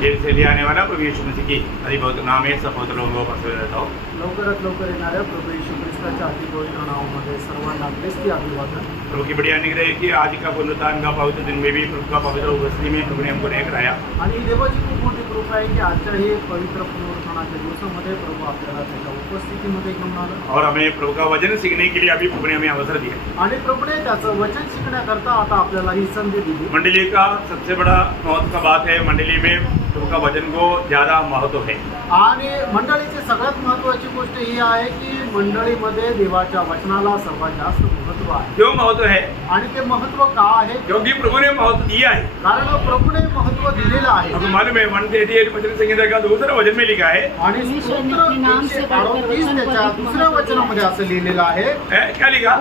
देर से ले आने वाला प्रभु यीशु मसीह की अधिभौत नाम है सपोत्र लोगों को रहता हो। लवकरात लवकर येणाऱ्या प्रभू येशू ख्रिस्ताच्या अतिपवित्र नावामध्ये सर्वांना ख्रिस्ती अभिवादन। प्रभु की बड़ी अनुग्रह है कि आज का पुनरुत्थान का पवित्र दिन में भी प्रभु का पवित्र उपस्थिति में प्रभु ने हमको नहीं कराया। आणि देवाची खूप मोठी कृपा आहे की आजच्या हे पवित्र पुनरुत्थानाच्या दिवसामध्ये प्रभू आपल्याला त्याच्या उपस्थितीमध्ये घेऊन आला और हमें प्रभु का वचन सीखने के लिए अभी प्रभु ने हमें अवसर दिया। आणि प्रभूने त्याचं वचन शिकण्याकरता आता आपल्याला ही संधी दिली। मंडली का सबसे बड़ा महत्व का बात है, मंडली में प्रभु का वचन को ज्यादा महत्व है। आणि मंडळीची सगळ्यात महत्त्वाची गोष्ट ही आहे की मंडळीमध्ये देवाच्या वचनाला सर्वात जास्त महत्त्व आहे। क्यों महत्व है? आणि ते महत्त्व का आहे? क्योंकि प्रभु ने महत्व दिया है। कारण प्रभूने महत्त्व दिलेलं आहे। अब मालूम है 138 वचन संहिता का दूसरा वचन में लिखा है, आणि स्तोत्र 138 त्याच्या दुसऱ्या वचनामध्ये असं लिहिलेलं आहे। क्या लिखा?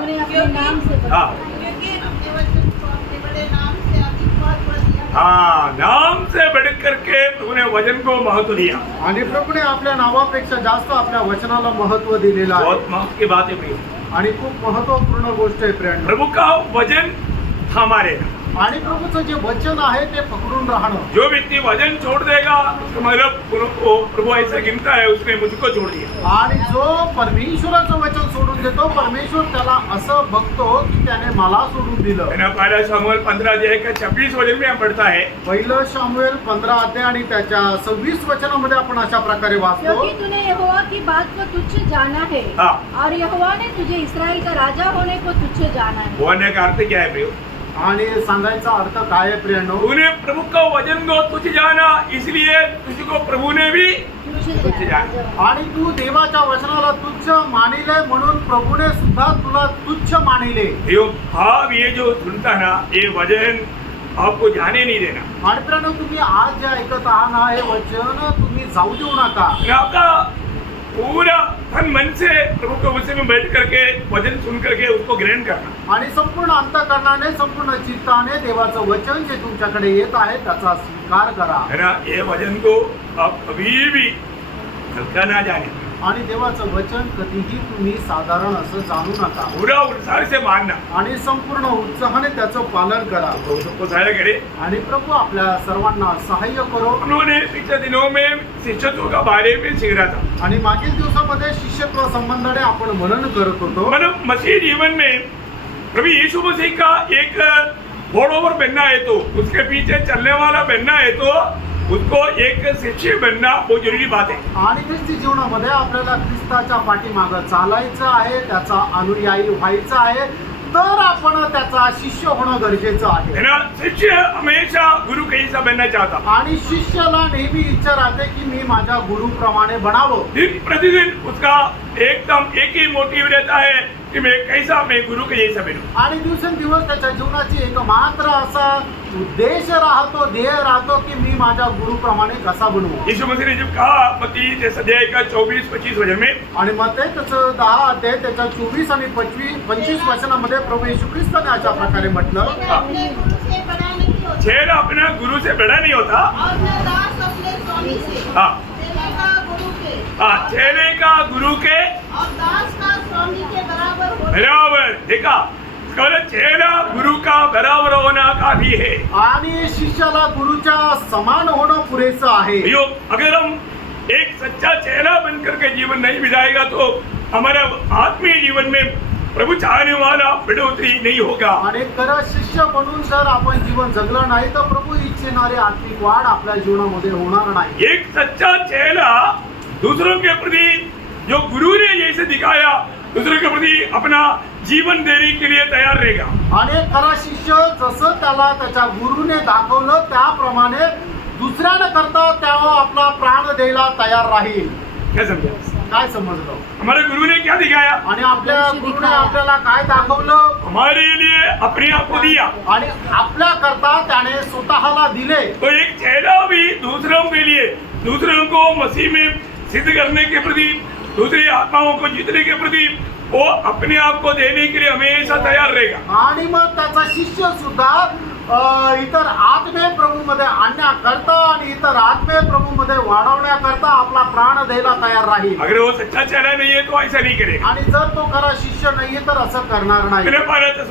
हाँ हाँ, नाम से बढ़ करके प्रभु ने वचन को महत्व दिया। आणि प्रभूने आपल्या नावापेक्षा जास्त आपल्या वचनाला महत्त्व दिलेलं आहे। बहुत महत्व की बात है प्रिय। आणि खूप महत्त्वपूर्ण गोष्ट आहे प्रिय। प्रभु का वचन थामा रहेगा। आणि प्रभूचं जे वचन आहे ते पकडून राहणं। जो व्यक्ति वचन छोड़ देगा उसका मतलब प्रभु ऐसा गिनता है उसने मुझको छोड़ दिया। आणि जो परमेश्वराचं वचन सोडून देतो परमेश्वर त्याला असं बघतो की त्याने मला सोडून दिलं। पहला शमूएल 15 अध्याय का 26 वचन में हम पढ़ता है, पहिलं शमूएल 15 अध्याय आणि त्याच्या 26 वचनामध्ये आपण अशा प्रकारे वाचतो, क्योंकि तूने यहोवा की बात को तुच्छ जाना है और यहोवा ने तुझे इस्राएल का राजा होने को तुच्छ जाना है। होने का अर्थ क्या है प्रियो? आणि सांगायचा अर्थ काय आहे प्रियनो? तूने प्रभु का वचन को तुझ जाना, इसलिए तुझको प्रभु ने भी तुझ जाना। आणि तू देवाच्या वचनाला तुच्छ मानिले म्हणून प्रभूने सुद्धा तुला तुच्छ मानिले। प्रियो भाव ये जो सुनता ना, ये वचन आपको जाने नहीं देना। आणि प्रियनो तुम्ही आज जे ऐकत आहात ना हे वचन तुम्ही जाऊ देऊ नका। आपका पूरा तन मन से प्रभु के विषय में बैठ करके वचन सुन करके उसको ग्रहण करना। आणि संपूर्ण अंतःकरणाने संपूर्ण चित्ताने देवाचं वचन जे तुमच्याकडे येत आहे त्याचा स्वीकार करा। है ना, ये वचन को आप कभी भी हल्का ना जाने। आणि देवाचं वचन कधीही तुम्ही साधारण असं जाणू नका। पूरा उत्साह से मानना आणि संपूर्ण उत्साहाने त्याचं पालन करा। प्रभु सबको सहायता करे। आणि प्रभु आपल्या सर्वांना सहाय्य करो। उन्होंने पिछले दिनों में शिष्यत्व का बारे में सीख रहा था। आणि मागील दिवसामध्ये शिष्यत्व संबंधाने आपण मनन करत होतो। मतलब मसीह जीवन में प्रभु यीशु मसीह का एक फॉलोवर बनना है तो उसके पीछे चलने वाला बनना है तो उसको एक शिष्य बनना बहुत जरूरी बात है। आणि ख्रिस्ती जीवनामध्ये आपल्याला ख्रिस्ताच्या पाठीमागं चालायचं आहे, त्याचा अनुयायी व्हायचं आहे, तर आपण त्याचा शिष्य होणं गरजेचं आहे। है ना, शिष्य हमेशा गुरु कैसा बनना चाहता। आणि शिष्याला नेहमी इच्छा राहते की मी माझ्या गुरुप्रमाणे बनावं। दिन प्रतिदिन उसका एकदम एक ही मोटिव रहता है कि मैं गुरु के जैसा बनूं। आणि दिवसेंदिवस त्याच्या जीवनाची एक मात्र असा उद्देश राहतो, ध्येय राहतो की मी माझ्या गुरुप्रमाणे कसा बनवू। यीशु मसीह ने जब कहा मत्ती 10 का 24-25 वचन में, आणि मग ते त्याचं 10 अध्याय त्याच्या 24 आणि 25 वचनामध्ये प्रभु येशू ख्रिस्ताने अशा प्रकारे म्हटलं, चेला अपना गुरु से बड़ा नहीं होता। हाँ हाँ, चेले का गुरु के बराबर। देखा, चेला गुरु का बराबर होना काफी है। आणि शिष्याला गुरुच्या समान होणं पुरेसं आहे। भैया, अगर हम एक सच्चा चेला बनकर के जीवन नहीं बिताएगा तो हमारा आत्मीय जीवन में प्रभु चाहने वाला बढ़ोतरी नहीं होगा। आणि खरं शिष्य बनून जर आपण जीवन जगलं नाही तर प्रभू इच्छेणारे आत्मिक वाढ आपल्या जीवनामध्ये होणार नाही। एक सच्चा चेला दूसरों के प्रति जो गुरु ने जैसे दिखाया दूसरों के प्रति अपना जीवन देने के लिए तैयार रहेगा। आणि खरा शिष्य जसं त्याला त्याच्या गुरुने दाखवलं त्याप्रमाणे दुसऱ्याला करता त्याला आपला प्राण द्यायला तयार राहील। क्या समझा? काय समजलं? हमारे गुरु ने क्या दिखाया? आणि आपल्या गुरुने आपल्याला काय दाखवलं? हमारे लिए अपने आप को दिया। आणि आपल्या करता त्याने स्वतःला दिले। तो एक चेला भी दूसरों के लिए, दूसरों को मसीह में सिद्ध करने के प्रति, दूसरी आत्माओं को जीतने के प्रति वो अपने आप को देने के लिए हमेशा तैयार रहेगा। आणि मग त्याचा शिष्य सुद्धा इतर आत्मे प्रभूमध्ये आणण्याकरता आणि इतर आत्मे प्रभूमध्ये वाढवण्याकरता आपला प्राण द्यायला तयार राहील। अगर वो सच्चा चेला नहीं है तो ऐसा नहीं करेगा। आणि जर तो खरा शिष्य नाहीये तर असं करणार नाही।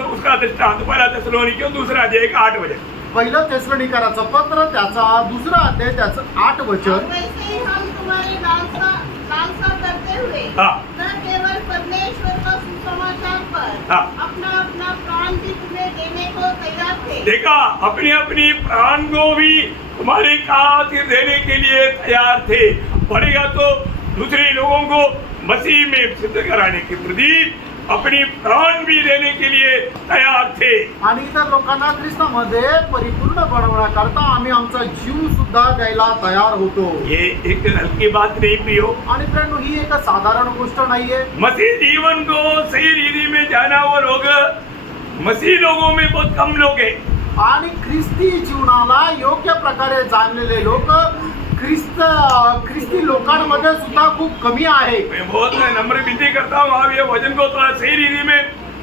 उसका दृष्टांत 2 2 अध्याय का 8 वचन। पहिलं थेसलोनिकराचं पत्र त्याचा 2 अध्याय त्याचं 8 वचन. और वैसे ही हम तुम्हारी लालसा करते हुए हाँ। न केवल परमेश्वर का सुसमाचार पर हाँ। अपना अपना प्राण भी तुम्हें देने को तैयार थे। देखा, अपनी अपनी प्राण को भी तुम्हारे खातिर देने के लिए तैयार थे. पड़ेगा तो दूसरे लोगों को मसीह में सिद्ध कराने के प्रति अपनी प्राण भी देने के लिए तैयार थे. आणि इतर लोकांना ख्रिस्तामध्ये परिपूर्ण बनवण्याकरता आम्ही आमचा जीव सुद्धा द्यायला तयार होतो. ये एक हल्की बात नहीं प्रियो. आणि फ्रेंड, ही एक साधारण गोष्ट नाहीये. मसीह जीवन को सही रीति में जाना वो लोग मसीह लोगों में बहुत कम लोग हैं. आणि ख्रिस्ती जीवनाला योग्य प्रकारे जाणलेले लोक ख्रिस्ती लोकांमध्ये सुद्धा खूप कमी आहे. मैं बहुत नम्र विनती करता हूँ, आप ये वचन को थोड़ा सही रीति में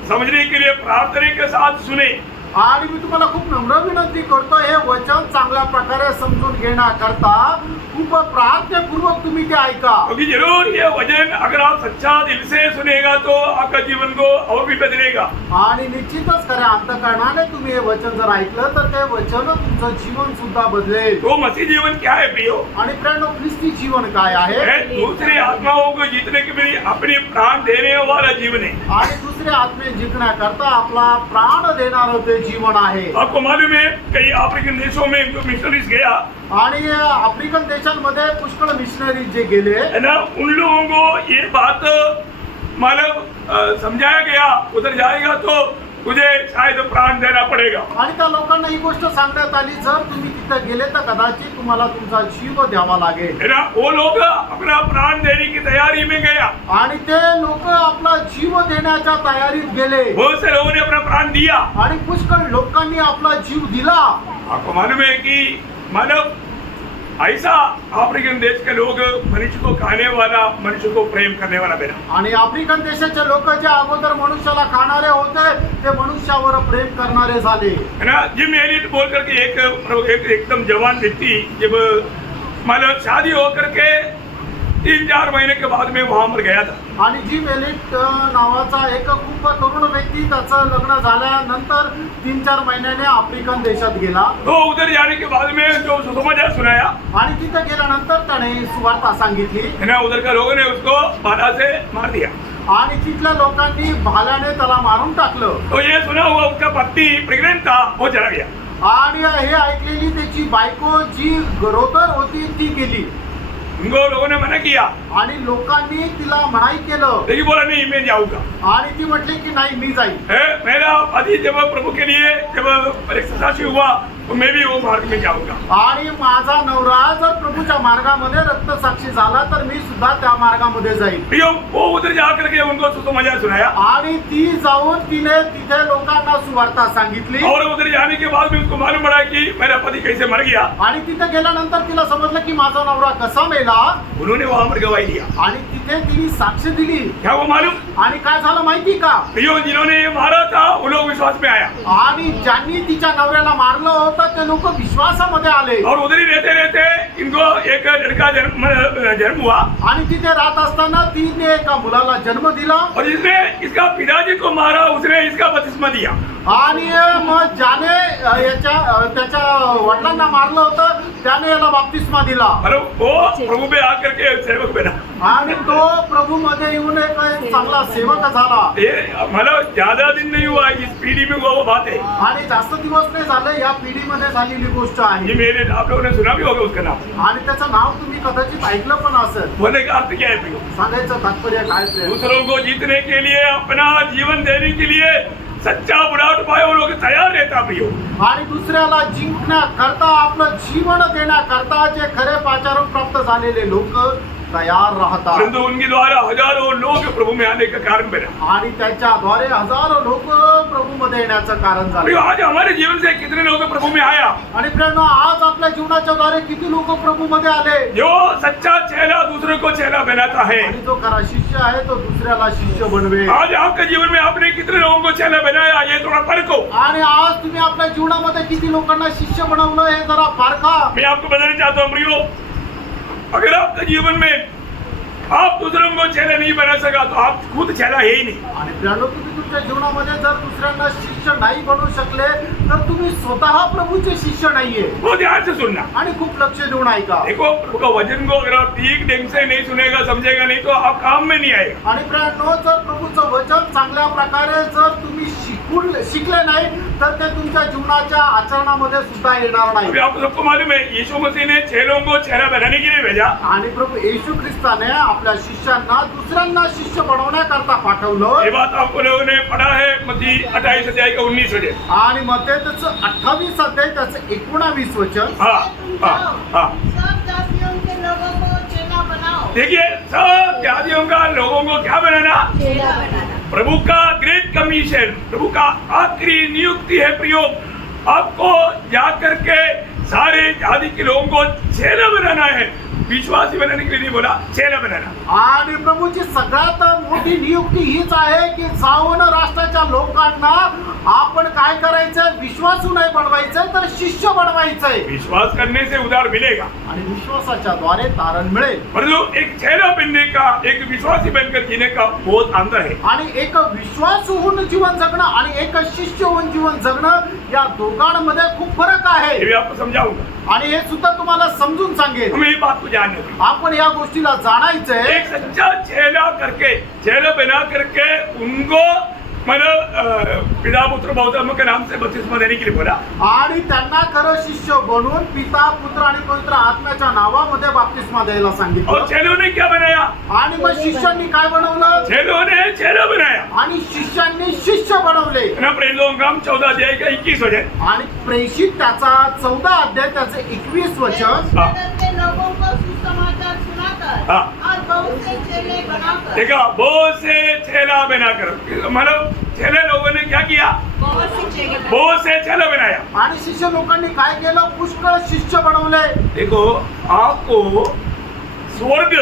समझने के लिए प्रार्थना के साथ सुने. आणि मी तुम्हाला खूप नम्र विनंती करतो, हे वचन चांगल्या प्रकारे समजून घेण्याकरता खूप प्रार्थनापूर्वक तुम्ही ते ऐका. क्योंकि जरूर ये वचन अगर आप सच्चा दिल से सुनेगा तो आपका जीवन को और भी बदलेगा. आणि निश्चितच खऱ्या अंतःकरणाने तुम्ही हे वचन जर ऐकलं तर ते वचन तुमचं जीवन सुद्धा बदलेल. तो मसीह जीवन क्या है प्रियो? आणि फ्रेंड, ख्रिस्ती जीवन काय आहे? है दूसरी आत्माओं को जीतने के लिए अपने प्राण देने वाला जीवन है. आणि दुसरे आत्मे जिंकण्याकरता आपला प्राण देणारं ते जीवन आहे. आपको मालूम है कई अफ्रीकन देशों में मिशनरीज गया आणि आफ्रिकन देशांमध्ये पुष्कळ मिशनरी जे गेले, है ना, उन लोगों को ये बात मतलब समझाया गया, उधर जाएगा तो तुझे शायद प्राण देना पड़ेगा. आणि त्या लोकांना ही गोष्ट सांगण्यात आली, जर तुम्ही तिथे गेले तर कदाचित तुम्हाला तुमचा जीव द्यावा लागेल. है ना, वो लोग अपना प्राण देने की तैयारी में गया. आणि ते लोक आपला जीव देण्याच्या तयारीत गेले. बहुत से लोगों ने अपना प्राण दिया. आणि पुष्कळ लोकांनी आपला जीव दिला. आपको मालूम है कि मानव ऐसा अफ्रीकन देश के लोग मनुष्य को खाने वाला, मनुष्य को प्रेम करने वाला बना. आणि आफ्रिकन देशाचे लोक जे अगोदर मनुष्याला खाणारे होते ते मनुष्यावर प्रेम करणारे झाले. है ना, जिम एलियट बोल करके एक एकदम जवान व्यक्ति जब मतलब शादी होकर के 3-4 महीने के बाद में वहां मर गया था. आणि जिम एलिट नावाचा एक खूप तरुण व्यक्ती त्याचं लग्न झाल्यानंतर 3-4 महिन्याने आफ्रिकन देशात गेला. तो उधर जाने के बाद में जो सुसमाचार सुनाया, आणि तिथे गेल्यानंतर त्याने सुवार्ता सांगितली. है ना, उधर के लोगों ने उसको बाधा से मार दिया. आणि तिथल्या लोकांनी भाल्याने त्याला मारून टाकलं. तो ये सुना हुआ उसका पत्नी प्रेग्नेंट था, वो चला गया. आणि हे ऐकलेली त्याची बायको जी गरोदर होती ती गेली. उनको लोगों ने मना किया, आणि लोकांनी तिला मनाई केलं. लेकिन बोला नहीं मैं जाऊंगा. आणि ती म्हटली की नाही, मी जाईल. मेरा पति जब प्रभु के लिए जब रक्तसाक्षी हुआ तो मैं भी वो मार्ग में जाऊंगा. आणि माझा नवरा जर प्रभूच्या मार्गामध्ये रक्तसाक्षी झाला तर मी सुद्धा त्या मार्गामध्ये जाईल. प्रियो, वो उधर जाकर के उनको सुसमाचार सुनाया. आणि ती जाऊन तिने तिथे लोकांना सुवार्ता सांगितली. और उधर जाने के बाद में उसको मालूम पड़ा कि मेरा पति कैसे मर गया. आणि तिथे गेल्यानंतर तिला समजलं की माझा नवरा कसा मेला. उन्होंने वहां पर गवाही दिया. आणि तिथे तिने साक्ष दिली. क्या वो मालूम? आणि काय झालं माहिती का? प्रियो, जिन्होंने मारा था वो लोग विश्वास में आया. आणि ज्यांनी तिच्या नवऱ्याला मारलं होतं ते लोक विश्वासामध्ये आले. और उधर ही रहते रहते इनको एक लड़का जन्म हुआ. आणि तिथे राहत असताना तिने एका मुलाला जन्म दिला. और जिसने इसका पिताजी को मारा उसने इसका बपतिस्मा दिया. आणि मग ज्याने त्याच्या वडिलांना मारलं होतं त्याने याला बाप्तिस्मा दिला. और वो प्रभु पे आकर के सेवक बना. आणि तो प्रभु मध्ये येऊन एक चांगला सेवक झाला. ये मतलब ज्यादा दिन नहीं हुआ, इस पीढ़ी में वो बात है. आणि जास्त दिवस नाही झाले, या पिढीमध्ये झालेली गोष्ट ये आहे. मेरे आप लोगों ने सुना भी होगा उसका नाम. आणि त्याचं नाव तुम्ही कदाचित ऐकलं पण असेल. बोलने का अर्थ क्या है प्रियो? सांगायचं तात्पर्य काय ते? दूसरों को जीतने के लिए, अपना जीवन देने के लिए सच्चा बुढ़ाट पाए वो लोग तैयार रहता प्रियो. आणि दुसऱ्याला जिंकण्याकरता, आपलं जीवन देण्याकरता जे खरे पाचारण प्राप्त झालेले लोक तयार राहतात. परंतु उनके द्वारा हजारों लोग प्रभु में आने का कारण बना. आणि त्याच्याद्वारे हजारो लोक प्रभू मध्ये येण्याचं कारण प्रियो, झालं. आज हमारे जीवन से कितने लोग प्रभु में आया. आणि प्रेरणा, आज आपल्या जीवनाच्या द्वारे किती लोक प्रभू मध्ये आले. जो सच्चा चेला दूसरों को चेला बनाता है. आणि जो खरा शिष्य आहे तो दुसऱ्याला शिष्य बनवे. आज आपके जीवन में आपने कितने लोगों को चेला बनाया, ये थोड़ा परखो. आणि आज तुम्ही आपल्या जीवनामध्ये किती लोकांना शिष्य बनवलं हे जरा पारखा. मैं आपको बताना चाहता हूँ प्रियो, अगर आपके जीवन में आप दूसरों को चेला नहीं बना सका तो आप खुद चेला है ही नहीं। आणि प्रियांनो, तुम्ही तुमच्या जीवनामध्ये जर दुसऱ्यांना शिष्य नाही बनवू शकले तर तुम्ही स्वतः प्रभूचे शिष्य नाहीये। वो ध्यान से सुनना। आणि खूप लक्ष देऊन ऐका। देखो प्रभु का वचन को अगर आप ठीक ढंग से नहीं सुनेगा समझेगा नहीं तो आप काम में नहीं आएगा। आणि प्रियांनो, जर प्रभूचं वचन चांगल्या प्रकारे जर तुम्ही शिकले नाही तर ते तुमच्या जीवनाच्या आचरणामध्ये सुद्धा येणार नाही। अभी आप सबको मालूम है यीशु मसीह ने चेलों को चेला बनाने के लिए भेजा। आणि प्रभू येशू ख्रिस्ताने आपल्या शिष्यांना दुसऱ्यांना शिष्य बनवण्याकरता पाठवलं। ये बात आपको लोगों ने पढ़ा है मत्ती 28 अध्याय का 19 वचन। आणि मत्ती त्याचं 28 अध्याय त्याचं 19 वचन। हाँ हाँ हाँ। सब जातियों के लोगों को चेला बनाओ। देखिए सब जातियों का लोगों को क्या बनाना? चेला बनाना। प्रभु का ग्रेट कमीशन, प्रभु का आखिरी नियुक्ति है प्रयोग। आपको जाकर के सारे जाति के लोगों को चेला बनाना है। विश्वासी बनाने के लिए नहीं बोला, चेला बनाना। आणि प्रभूची सगळ्यात मोठी नियुक्ती हीच आहे की जाऊन राष्ट्राच्या लोकांना आपण काय करायचंय? विश्वासू नाही बनवायचंय तर शिष्य बनवायचंय। विश्वास करने से उधार मिलेगा आणि विश्वासाच्या द्वारे तारण मिळेल। परंतु एक चेला बनने का, एक विश्वासी बनकर जीने का बहुत अंतर है। आणि एक विश्वासू होऊन जीवन जगणं आणि एक शिष्य होऊन जीवन जगणं या दोघांमध्ये खूप फरक आहे। ये भी आपको समझाऊंगा। आणि हे सुद्धा तुम्हाला समजून सांगेल। हमें ये बात को जानना है। आपण या गोष्टीला जाणायचंय। एक सच्चा चेला करके, चेला बना करके उनको मतलब पिता पुत्र पवित्र के नाम से बपतिस्मा देने के लिए बोला। आणि त्यांना खरं शिष्य बनवून पिता पुत्र आणि पवित्र आत्म्याच्या नावामध्ये बपतिस्मा द्यायला और सांगितलं। चेलों ने क्या बनाया? आणि मग शिष्यांनी काय बनवलं? चेलों ने चेला बनाया। आणि शिष्यांनी शिष्य बनवले। ना प्रेरितों का काम 14 अध्याय का 21 वचन। आणि प्रेषित त्याचा 14 अध्याय त्याचे 21 वचन। हाँ। नगर के लोगों को सुसमाचार सुनाकर हाँ। और बहुत से चेले बनाकर। देखा बहुत से चेला बनाकर, मतलब चेले लोगों ने क्या किया? बहुत से चेले बहुत से चेला बनाया। आणि शिष्य लोकांनी काय केलं? पुष्कळ शिष्य बनवले। देखो आपको स्वर्ग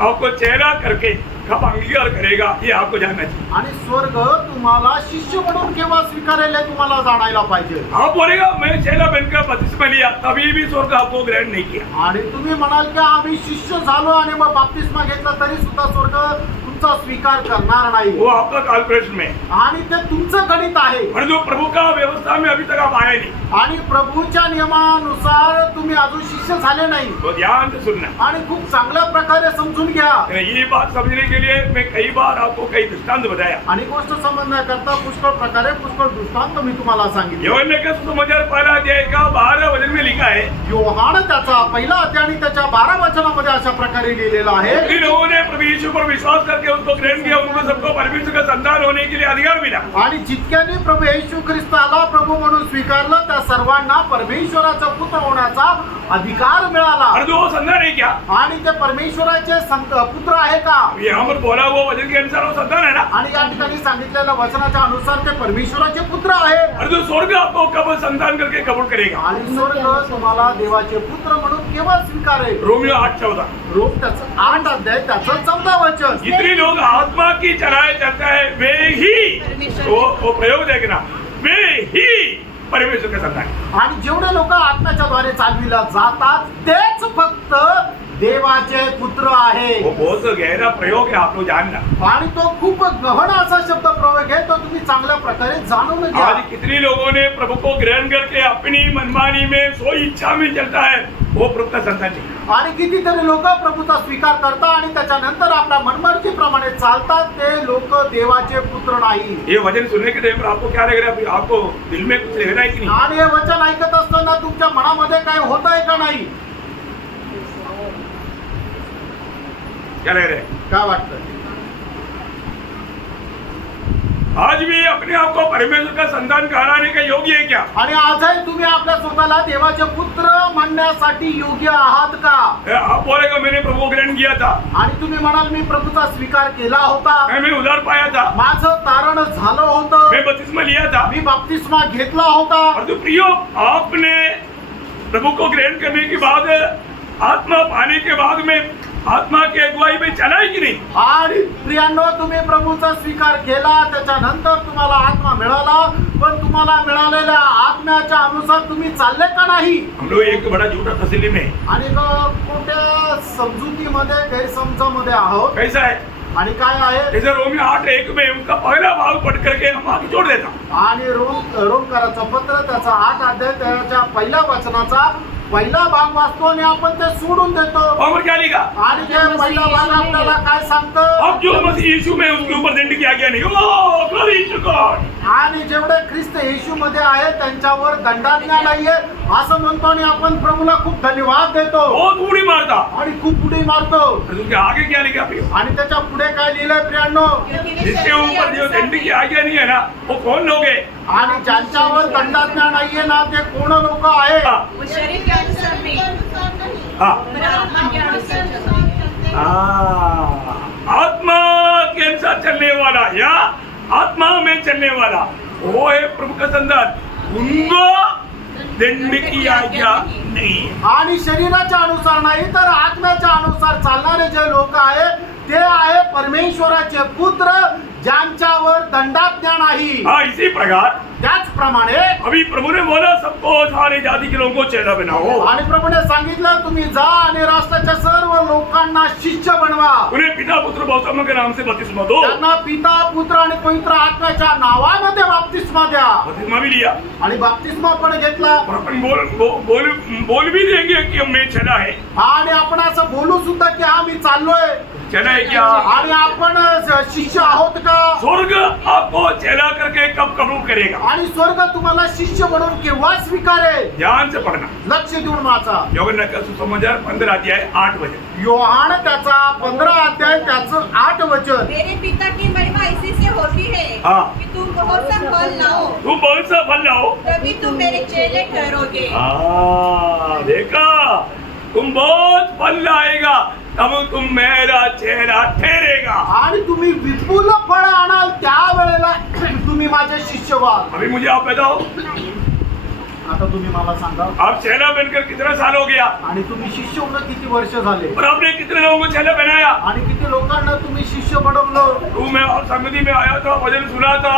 आपको चेला करके कब अंगीकार करेगा ये आपको जानना चाहिए। आणि स्वर्ग तुम्हाला शिष्य म्हणून केव्हा स्वीकारेल हे तुम्हाला जाणायला पाहिजे। आप बोलेगा मैं चेला बनकर बपतिस्मा लिया, तभी भी स्वर्ग आपको ग्रहण नहीं किया। आणि तुम्ही म्हणाल की आम्ही शिष्य झालो आणि मग बपतिस्मा घेतला तरी सुद्धा स्वर्ग तुमचा स्वीकार करणार नाही। वो आपका कैलकुलेशन में है। आणि ते तुमचं गणित आहे। परंतु प्रभु का व्यवस्था में अभी तक आप आए नहीं। आणि प्रभूच्या नियमानुसार तुम्ही अजून शिष्य झाले नाही। तो ध्यान से सुनना। आणि खूप चांगल्या प्रकारे समजून घ्या। ये बात समझने के लिए मैं कई बार आपको कई दृष्टांत बताया। आणि गोष्ट समजण्याकरता पुष्कळ प्रकारे पुष्कळ दृष्टांत मी तुम्हाला सांगितले। यूहन्ना का सुसमाचार पहला अध्याय का 12 वचन में लिखा है। योहान त्याचा पहिला अध्याय आणि त्याच्या 12 वचनामध्ये अशा प्रकारे लिहिलेला आहे। जिन लोगों ने प्रभु यीशु पर विश्वास करके उसको ग्रहण किया उनको सबको परमेश्वर का संतान होने के लिए अधिकार मिला। आणि जितक्यांनी प्रभू येशू ख्रिस्ताला प्रभू म्हणून स्वीकारलं त्या सर्वांना परमेश्वराचा पुत्र होण्याचा अधिकार मिळाला। और वो संतान है क्या? आणि ते परमेश्वराचे पुत्र आहे का? यहाँ पर बोला हुआ वचन के अनुसार वो संतान है ना। आणि या ठिकाणी सांगितलेल्या वचनाच्या अनुसार ते परमेश्वराचे पुत्र आहे। और जो स्वर्ग आपको कब संतान करके कबूल करेगा? आणि स्वर्ग तुम्हाला देवाचे पुत्र म्हणून केव्हा स्वीकारेल? रोमियो 8:14। रोम त्याचं 8 अध्याय त्याचं 14 वचन। जितने लोग आत्मा की चलाए चलते हैं वे ही वो प्रयोग देखना, वे ही परमेश्वर के संतान है। आणि जेवढे लोक आत्म्याच्या द्वारे चालविला जातात तेच फक्त देवाचे पुत्र आहे। वो बहुत गहरा प्रयोग है, आप लोग जानना। आणि तो खूप गहन असा शब्द प्रयोग आहे, तो तुम्ही चांगल्या प्रकारे जाणून घ्या। आज कितने लोगों ने प्रभु को ग्रहण करके अपनी मनमानी में सो इच्छा में चलता है, वो प्रभु का संतान है। आणि कितीतरी लोक प्रभूचा स्वीकार करतात आणि त्याच्यानंतर आपल्या मनमर्जीप्रमाणे चालतात, ते लोक देवाचे पुत्र नाही। ये वचन सुनने के टाइम पर आपको क्या लग रहा है? आपको दिल में कुछ लग रहा है कि नहीं? आणि हे वचन ऐकत असताना तुमच्या मनामध्ये काय होत आहे का नाही? क्या लग रहा है? काय वाटतं? आज भी अपने आप को परमेश्वर का संतान कहलाने का योग्य है क्या? आणि आजही तुम्ही आपल्या स्वतःला देवाचे पुत्र म्हणण्यासाठी योग्य आहात का? आप बोलेगा मैंने प्रभु को ग्रहण किया था, आणि तुम्ही म्हणाल मी प्रभूचा स्वीकार केला होता, मैं उधार पाया था, माझं तारण झालं होतं, मैं बपतिस्मा लिया था। मी बपतिस्मा घेतला होता। और जो प्रियो आपने प्रभु को ग्रहण करने के बाद, आत्मा पाने के बाद में आत्मा की अगुवाई में चला है कि नहीं? आणि प्रियांनो, तुम्ही प्रभूचा स्वीकार केला, त्याच्यानंतर तुम्हाला आत्मा मिळाला, पण तुम्हाला मिळालेल्या आत्म्याच्या अनुसार तुम्ही चालले का नाही? हम लोग एक बड़ा झूठा तसली में हैं। आणि कोणत्या समजुतीमध्ये, गैरसमजामध्ये आहोत? कैसा है? आणि काय आहे? जैसे रोमियो 8:1 में उनका पहला भाग पढ़ करके हम आगे छोड़ देता। आणि रोमकराचं पत्र त्याचा 8 अध्याय त्याच्या पहिल्या वचनाचा पहिला भाग वाचतो आणि आपण ते सोडून देतो। और क्या लिखा? आणि ते पहिला भाग आपल्याला काय सांगतं? अब जो मसीह यीशु में उसके ऊपर दंड की आज्ञा नहीं। ओह ग्लोरी टू गॉड। आणि जेवढे ख्रिस्त येशू मध्ये आहे त्यांच्यावर दंडाज्ञा नाहीये असं म्हणतो आणि आपण प्रभूला खूप धन्यवाद देतो बहुत उड़ी मारता। आणि खूप उडी मारतो। और उसके आगे क्या लिखा प्रियो? आणि त्याच्या पुढे काय लिहिलंय प्रियांनो? जिसके ऊपर जो दंड की आज्ञा नहीं है ना, वो कौन लोग हैं? आणि ज्यांच्यावर दंडाज्ञा नाहीये ना, ते कोण लोक आहे? हाँ, वो शरीर के अनुसार नहीं, हाँ। पर आत्मा के अनुसार चलते हैं। आत्मा के अनुसार चलने वाला या आत्मा में चलने वाला वो है प्रभु का संतान। उनको दंड की आज्ञा नहीं। आणि शरीराच्या अनुसार नाही तर आत्म्याच्या अनुसार चालणारे जे लोक आहे ते आहे परमेश्वराचे पुत्र, ज्यांच्यावर दंडाज्ञा नाही। हाँ, इसी प्रकार त्याचप्रमाणे अभी प्रभु ने बोला सबको सारे जाति के लोगों को चेला बनाओ। आणि प्रभूने सांगितलं तुम्ही जा आणि राष्ट्राच्या सर्व लोकांना शिष्य बनवा, उन्हें पिता पुत्र पवित्र के नाम से बपतिस्मा दो। त्यांना पिता पुत्र आणि पवित्र आत्म्याच्या नावामध्ये बाप्तिस्मा द्या। बपतिस्मा भी लिया आणि बाप्तिस्मा पण घेतला। और अपन बोल भी देंगे कि मैं चला है। आणि आपण असं बोलू सुद्धा की हा मी चाललोय। चला है क्या? आणि आपण शिष्य आहोत का? स्वर्ग आपको चेला करके कब कबूल करेगा? आणि स्वर्ग तुम्हाला शिष्य म्हणून केव्हा स्वीकारेल? ध्यान से पढ़ना। लक्ष देऊन वाचा। यूहन्ना का सुसमाचार 15 अध्याय 8 वचन। योहान त्याचा 15 अध्याय त्याचं 8 वचन। मेरे पिता की महिमा इसी से होती है हाँ। कि तुम बहुत सा फल लाओ, तुम बहुत सा फल लाओ, तभी तुम मेरे चेले ठहरोगे। देखा, तुम बहुत फल लाएगा तब तुम मेरा चेला ठहरेगा। आणि तुम्ही विपुल फळ आणाल त्यावेळेला तुम्ही माझे शिष्य व्हाल। अभी मुझे आप बताओ, आता तुम्ही मला सांगा, आप चेला बनकर कितना साल हो गया? आणि तुम्ही शिष्य होऊन किती वर्ष झाले? और आपने कितने लोगों को चेला बनाया? आणि किती लोकांना तुम्ही शिष्य बनवलं? तू मैं और संगति में आया था, भजन सुना था,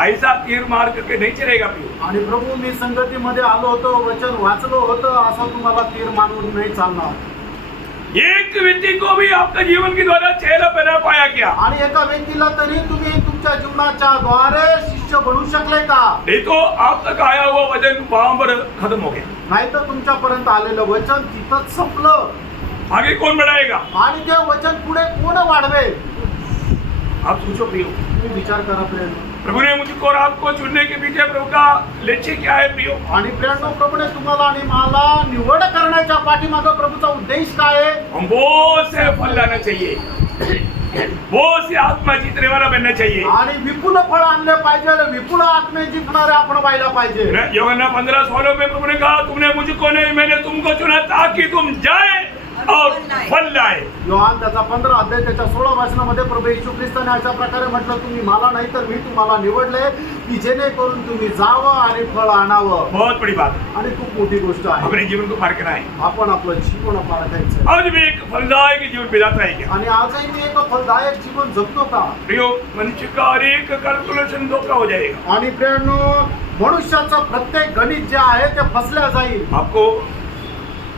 ऐसा तीर मार करके नहीं चलेगा प्रियो। आणि प्रभू मी संगतीमध्ये आलो होतो, वचन वाचलो होतं, असं तुम्हाला तीर मारून नाही चालणार। एक व्यक्ति को भी आपका जीवन के द्वारा चेला बना पाया क्या? आणि एका व्यक्तीला तरी तुम्ही तुमच्या जीवनाच्या द्वारे शिष्य बनू शकले का? नहीं तो आप तक आया हुआ वचन वहां पर खत्म हो गया। नाही तर तुमच्यापर्यंत आलेलं वचन तिथंच संपलं। आगे कौन बढ़ाएगा? आणि ते वचन पुढे कोण वाढवेल? आप सोचो प्रियो। तुम्ही विचार करा प्रियांनो। प्रभु ने मुझको और आपको चुनने के पीछे प्रभु का लक्ष्य क्या है प्रियो? आणि प्रियांनो, प्रभूने तुम्हाला आणि मला निवड करण्याच्या पाठीमागं प्रभूचा उद्देश काय आहे? हम बहुत से फल लाना चाहिए, बहुत से आत्मा जीतने वाला बनना चाहिए। आणि विपुल फळ आणले पाहिजे, विपुल आत्मे जिंकणारे आपण व्हायला पाहिजे। यूहन्ना 15:16 में प्रभु ने कहा, तुमने मुझको नहीं, मैंने तुमको चुना ताकि तुम जाए और फल लाए। योहान त्याचा 15 अध्याय त्याच्या 16 वचनामध्ये प्रभू येशू ख्रिस्ताने अशा प्रकारे म्हटलं, तुम्ही मला नाही तर मी तुम्हाला निवडले की जेणेकरून तुम्ही जावं आणि फळ आणावं। बहुत बड़ी बात है। आणि खूप मोठी गोष्ट आहे। अपने जीवन को पारखना है। आपण आपलं जीवन पारखायचं। आज भी एक फलदायक जीवन बिताता है क्या? आणि आजही मी एक फलदायक जीवन जगतो का? प्रियो, मनुष्य का हर एक कैलकुलेशन धोखा हो जाएगा। आणि प्रियांनो, मनुष्याचं प्रत्येक गणित जे आहे ते फसल्या जाईल। आपको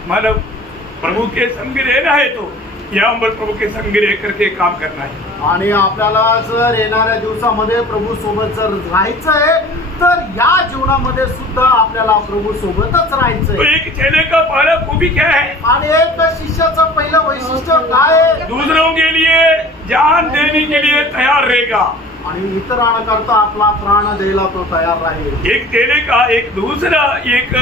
मानव प्रभु के संग रहना है तो यहाँ पर प्रभु के संग रह करके काम करना है। आणि आपल्याला जर येणाऱ्या दिवसामध्ये प्रभू सोबत जर राहायचंय तर या जीवनामध्ये सुद्धा आपल्याला प्रभू सोबतच तो राहायचंय। एक चेले का पहला खूबी क्या है? आणि एक शिष्याचं पहिलं वैशिष्ट्य काय आहे? दूसरों के लिए जान देने के लिए तैयार रहेगा। आणि इतरांकरता आपला प्राण द्यायला तो तयार राहील। एक चेले का एक दूसरा एक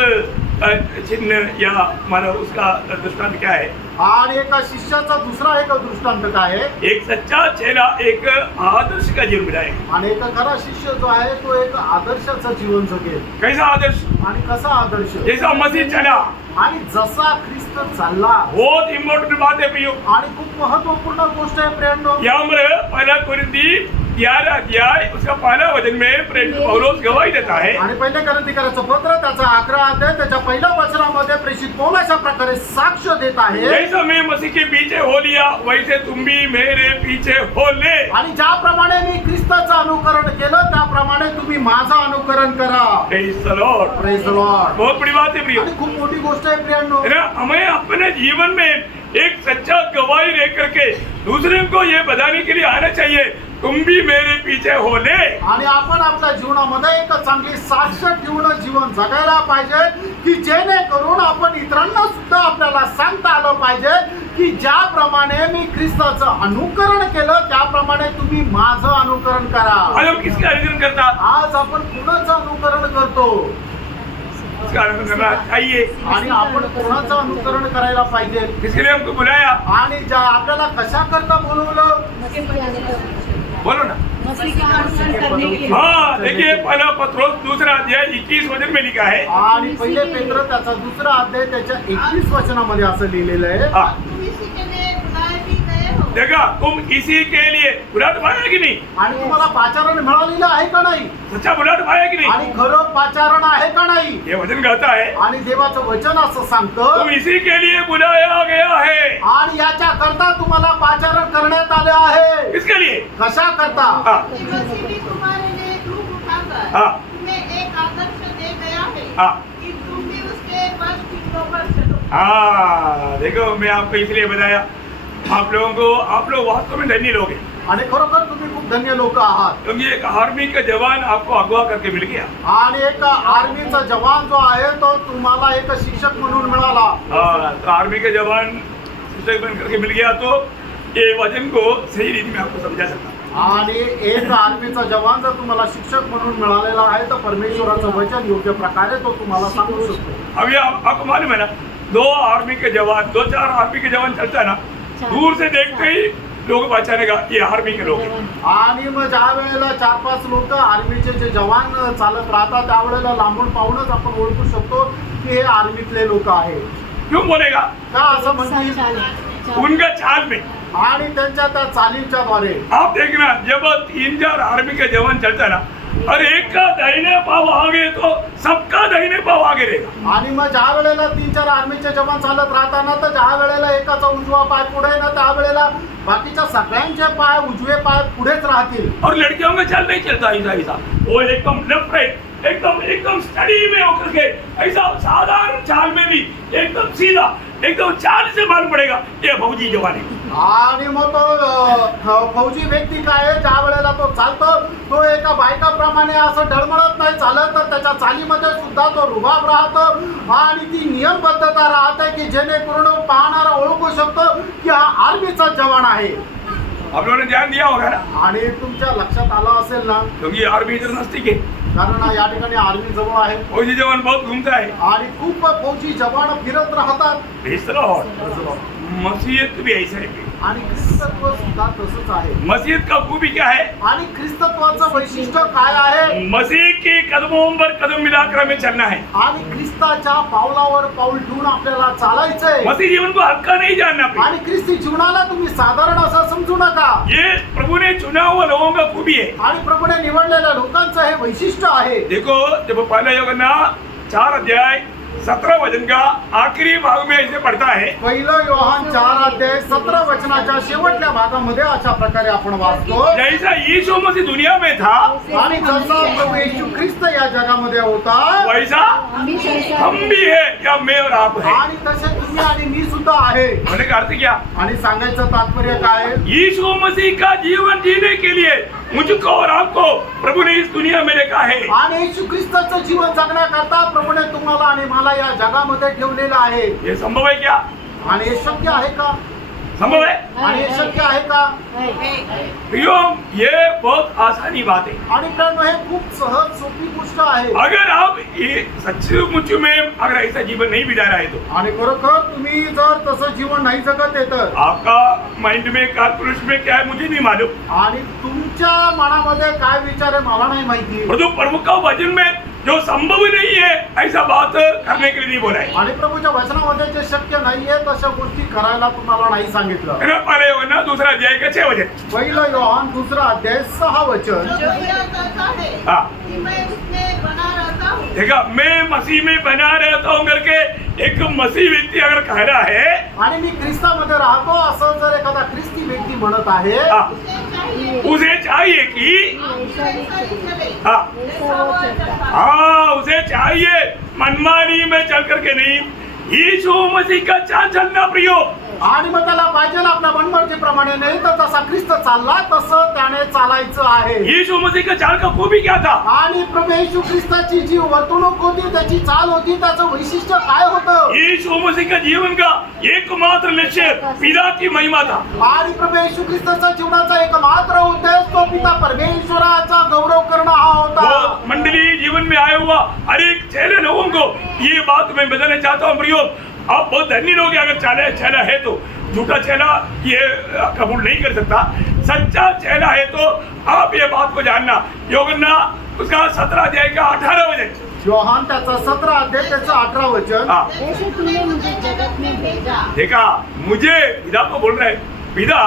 चिन्ह या मानो उसका दृष्टांत क्या है? आणि एका शिष्याचा दुसरा एक दृष्टांत काय आहे? एक सच्चा चेला एक आदर्श का जीवन बिताएगा। आणि एक खरा शिष्य जो आहे तो एक आदर्शाचं जीवन जगेल। कैसा आदर्श? आणि कसा आदर्श? जैसा मसीह चला। आणि जसा ख्रिस्त चालला। बहुत इम्पोर्टेंट बात है प्रियो। आणि खूप महत्वपूर्ण गोष्ट आहे प्रियांनो। यहाँ पर पहला कोरिन्थी 11 अध्याय उसका पहला वचन में प्रेरित पौलुस गवाही देता है। आणि पहिले कोरिन्थीकराचं पत्र त्याचा 11 अध्याय त्याच्या पहिल्या वचनामध्ये प्रेषित पौल अशा प्रकारे प्रकारे साक्ष देत आहे जैसा मैं मसीह के पीछे हो लिया वैसे तुम भी मेरे पीछे हो ले. आणि ज्याप्रमाणे मी ख्रिस्ताचं अनुकरण केलं त्याप्रमाणे तुम्ही माझं अनुकरण करा. Praise the Lord. Praise the Lord. बहुत बड़ी बात है प्रियो. आणि खूप मोठी गोष्ट आहे प्रियांनो. है ना, हमें अपने जीवन में एक सच्चा गवाही रह करके दूसरे को ये बताने के लिए आना चाहिए तुम भी मेरे पीछे हो ले. आणि आपण आपल्या जीवनामध्ये एक चांगली साक्ष ठेवून जीवन जगायला पाहिजे की जेणेकरून आपण इतरांना सुद्धा आपल्याला सांगता आलं पाहिजे की ज्याप्रमाणे मी ख्रिस्ताचं अनुकरण केलं त्याप्रमाणे तुम्ही माझं अनुकरण करा. आज हम किसका अनुकरण करता? आज आपण कुणाचं अनुकरण करतो किसका अनुकरण करना चाहिए? आणि आपण कोणाचं अनुकरण करायला पाहिजे किसके लिए हमको बुलाया? आणि ज्या आपल्याला कशा करता बोलवलं बोलो ना. मसीह का अनुसरण करने के लिए. हाँ देखिए पहला पत्रोस दूसरा अध्याय 21 वचन में लिखा है. आणि पहिले पेत्र त्याचा दुसरा अध्याय त्याच्या 21 वचनामध्ये असं लिहिलेलं आहे हाँ, तुम इसी के लिए बुलाए भी गए हो. देखा तुम इसी के लिए बुलाट पाया कि नहीं? आणि तुम्हाला पाचारण मिळालेलं आहे का नाही सच्चा बुलाट पाया कि नहीं? आणि खरं पाचारण आहे का नाही ये वचन कहता है आणि देवाचं वचन असं सांगतं तुम इसी के लिए बुलाया गया है. आणि याच्या करता तुम्हाला पाचारण करण्यात आले आहे. किसके लिए? कशा करता हाँ, कि मसीह भी तुम्हारे लिए दुख उठाकर हाँ. तुम्हें एक आदर्श दे गया है हाँ. कि तुम भी उसके पथ चिन्हों पर चलो. हाँ देखो मैं आपको इसलिए बताया आप लोग वास्तव में धन्य लोग हैं आणि खरोखर तुम्ही खूप धन्य लोक आहात. क्योंकि एक आर्मी का जवान आपको अगवा करके मिल गया. आणि एक आर्मीचा जवान जो आहे तो तुम्हाला एक शिक्षक म्हणून मिळाला. हाँ, तो आर्मी का जवान शिक्षक बन करके मिल गया तो ये वचन को सही रीति में आपको समझा सकता. आणि एक आर्मीचा जवान जर तुम्हाला शिक्षक म्हणून मिळालेला आहे तर परमेश्वराचं वचन योग्य प्रकारे तो तुम्हाला सांगू शकतो. अभी आपको मालूम है ना 2-4 आर्मी के जवान चलता है ना दूर से देखते ही लोग पहचानेगा ये आर्मी के लोग हैं. आणि मग ज्या वेळेला 4-5 लोक आर्मीचे जे जवान चालत राहतात त्यावेळेला लांबून पाहूनच आपण ओळखू शकतो की हे आर्मीतले लोक आहेत. क्यों बोलेगा? का असं म्हणतील? उनका चाल में आणि त्यांच्या त्या चालीच्या द्वारे आप देखना जब 3-4 आर्मी के जवान चलता है ना और एक का दाहिने पाव आगे तो सबका दाहिने पाव आगे रहेगा. आणि मग ज्या वेळेला 3-4 आर्मीचे जवान चालत राहताना तर ज्या वेळेला एकाचा उजवा पाय पुढे ना त्यावेळेला बाकीच्या सगळ्यांचे पाय उजवे पाय पुढेच राहतील. और लड़कियों का चाल नहीं चलता ऐसा वो एकदम लेफ्ट राइट एकदम स्टडी में होकर के ऐसा साधारण चाल में भी एकदम सीधा एकदम चाल से मालूम पड़ेगा ये फौजी जवान है. आणि मग तो फौजी व्यक्ती काय आहे, ज्या वेळेला तो चालतो तो एका बायकाप्रमाणे असं ढळमळत नाही चालत तर त्याच्या चालीमध्ये सुद्धा तो रुबाब राहतो आणि ती नियमबद्धता राहते की जेणेकरून पाहणारा ओळखू शकतो की हा आर्मीचा जवान आहे. आप लोगों ने ध्यान दिया होगा ना आणि तुमच्या लक्षात आलं असेल ना क्योंकि आर्मी इधर नजदीक है. कारण या ठिकाणी आर्मी जवळ आहे फौजी जवान बहुत घूमता है. आणि खूप फौजी जवान फिरत राहतात. बेहतर और मसीहत भी ऐसा है. आणि ख्रिस्तत्व सुद्धा तसंच आहे. मसीहत का खूबी क्या है? आणि ख्रिस्तत्वाचं वैशिष्ट्य काय आहे? मसीह के कदमों पर कदम मिलाकर हमें चलना है. आणि ख्रिस्ताच्या पावलावर पाऊल ठेवून आपल्याला चालायचंय. मसीह जीवन को हल्का नहीं जानना. आणि ख्रिस्ती जीवनाला तुम्ही साधारण असं समजू नका. ये प्रभु ने चुना हुआ लोगों का खूबी है. आणि प्रभूने निवडलेल्या लोकांचं हे वैशिष्ट्य आहे. देखो जब पहला यूहन्ना 4 अध्याय 17 वचन का आखिरी भाग में ऐसे पढ़ता है. पहिलं योहान 4 अध्याय 17 वचनाच्या शेवटल्या भागामध्ये अशा प्रकारे आपण वाचतो. जैसा यीशु मसीह दुनिया में था आणि जसा प्रभू येशू ख्रिस्त या जगामध्ये होता वैसा हम भी जैसा हम भी है या मैं और आप है. आणि तसे तुम्ही आणि मी सुद्धा आहे. होने का अर्थ क्या? आणि सांगायचं तात्पर्य काय आहे? यीशु मसीह का जीवन जीने के लिए मुझको और आपको प्रभु ने इस दुनिया में रखा है. आणि येशू ख्रिस्ताचं जीवन जगण्याकरता प्रभूने तुम्हाला आणि मला या जगामध्ये ठेवलेलं आहे. ये संभव है क्या? आणि हे शक्य आहे का? संभव है. आणि हे शक्य आहे का? प्रियो ये बहुत आसानी बात है. आणि मित्रांनो हे खूप सहज सोपी गोष्ट आहे. अगर आप ये सच्चेमुच में अगर ऐसा जीवन नहीं बिता रहे तो आणि खरोखर तुम्ही जर तसं जीवन नाही जगत आहे तर आपका माइंड में कालपुरुष में क्या है मुझे नहीं मालूम. आणि तुमच्या मनामध्ये काय विचार आहे मला नाही माहिती. परंतु प्रभु का वचन में जो संभव नहीं है ऐसा बात करने के लिए नहीं बोला है. आणि प्रभूच्या वचनामध्ये जे शक्य नाहीये तशा गोष्टी करायला तुम्हाला नाही सांगितलं. पहले यूहन्ना दूसरा अध्याय का 6 वचन. पहिलं योहान दुसरा अध्याय 6 वचन. जो यह कहता है हाँ कि मैं उसमें बना रहता हूँ देखा मैं मसीह में बना रहता हूँ करके एक मसीह व्यक्ती अगर कह रहा है आणि मी ख्रिस्तामध्ये राहतो असं जर एखादा ख्रिस्ती व्यक्ती म्हणत आहे, हाँ, उसे उसे चाहिए चाहिए कि जैसा ही चले हाँ जैसा वो चलता है। हाँ उसे चाहिए मनमानी में चल करके नहीं, यीशु मसीह का चाल चलना प्रियो। आणि मग त्याला पाहिजे आपल्या मनमर्जीप्रमाणे नाही तर जसा ख्रिस्त चालला तसं त्याने चालायचं आहे. यीशु मसीह का चाल का खूबी क्या था? आणि प्रभू येशू ख्रिस्ताची जी वर्तणूक होती, त्याची चाल होती, त्याचं वैशिष्ट्य काय होतं? यीशु मसीह का जीवन का एकमात्र लक्ष्य पिता की महिमा था। आणि प्रभू येशू ख्रिस्ताचा जीवनाचा एकमात्र उद्देश तो पिता परमेश्वराचा गौरव करणं हा होता. वो मंडली जीवन में आया हुआ हर एक चेले लोगों को ये बात मैं बताना चाहता हूँ प्रियो, आप बहुत धनी लोग हैं अगर चेला है तो। झूठा चेला ये कबूल नहीं कर सकता, सच्चा चेला है तो आप ये बात को जानना। योगन्ना उसका 17 अध्याय का 18 वचन, योहान त्याचा 17 अध्याय त्याचं 18 वचन. हाँ ऐसे तूने मुझे जगत में भेजा, देखा, मुझे पिता को बोल रहा है, पिता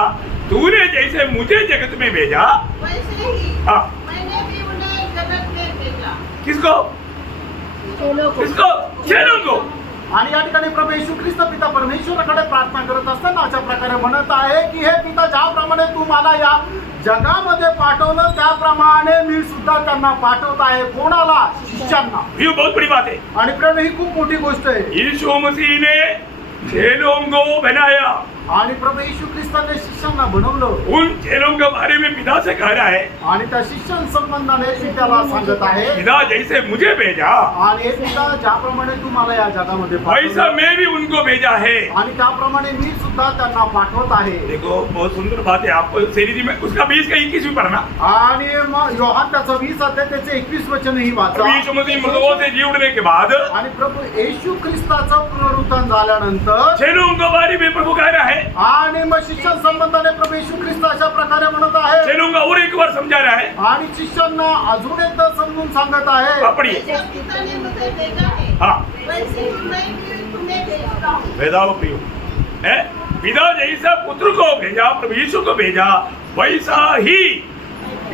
तूने जैसे मुझे जगत में भेजा, वैसे ही हाँ मैंने भी उन्हें जगत में भेजा। किसको चेलों को किसको? चेलों को। आणि या ठिकाणी प्रभू येशू ख्रिस्त पिता परमेश्वराकडे प्रार्थना करत असताना अशा प्रकारे म्हणत आहे की हे पिता, ज्याप्रमाणे तू मला या जगामध्ये पाठवलं त्याप्रमाणे मी सुद्धा त्यांना पाठवत आहे. कोणाला? शिष्यांना. ये बहुत बड़ी बात है। आणि प्रेम ही खूप मोठी गोष्ट आहे. यीशु मसीह ने चेलों को बनाया, आणि प्रभू येशू ख्रिस्ताने शिष्यांना बनवलं उन चेलों के बारे में पिता से कह रहा है, आणि त्या शिष्यांसंबंधाने पित्याला सांगत आहे, पिता जैसे मुझे भेजा आणि हे पिता ज्याप्रमाणे तू मला या जगामध्ये वैसा पाठवलं मैं भी उनको भेजा है। आणि त्याप्रमाणे मी सुद्धा त्यांना पाठवत आहे. देखो बहुत सुंदर बात है, आपको शरीरी में उसका 20 का 21 भी पढ़ना। आणि मग योहान त्याचं 20 अध्याय त्याचे 21 वचनही वाचा. यीशु मसीह मृतकों से जी उठने के बाद आणि प्रभू येशू ख्रिस्ताचं पुनरुत्थान झाल्यानंतर चेलों के बारे में प्रभु कह रहा है, आणि मग शिष्यांसंबंधाने प्रभू येशू ख्रिस्त अशा प्रकारे म्हणत आहे चेलों का और एक बार समझा रहा है। आणि शिष्यांना अजून एकदा समजून सांगत आहे. अपनी जैसे पिता ने मुझे भेजा है हाँ वैसे ही मैं भी तुम्हें भेजता हूँ। भेदा प्रियो है, पिता जैसा पुत्र को भेजा, प्रभु यीशु को भेजा, वैसा ही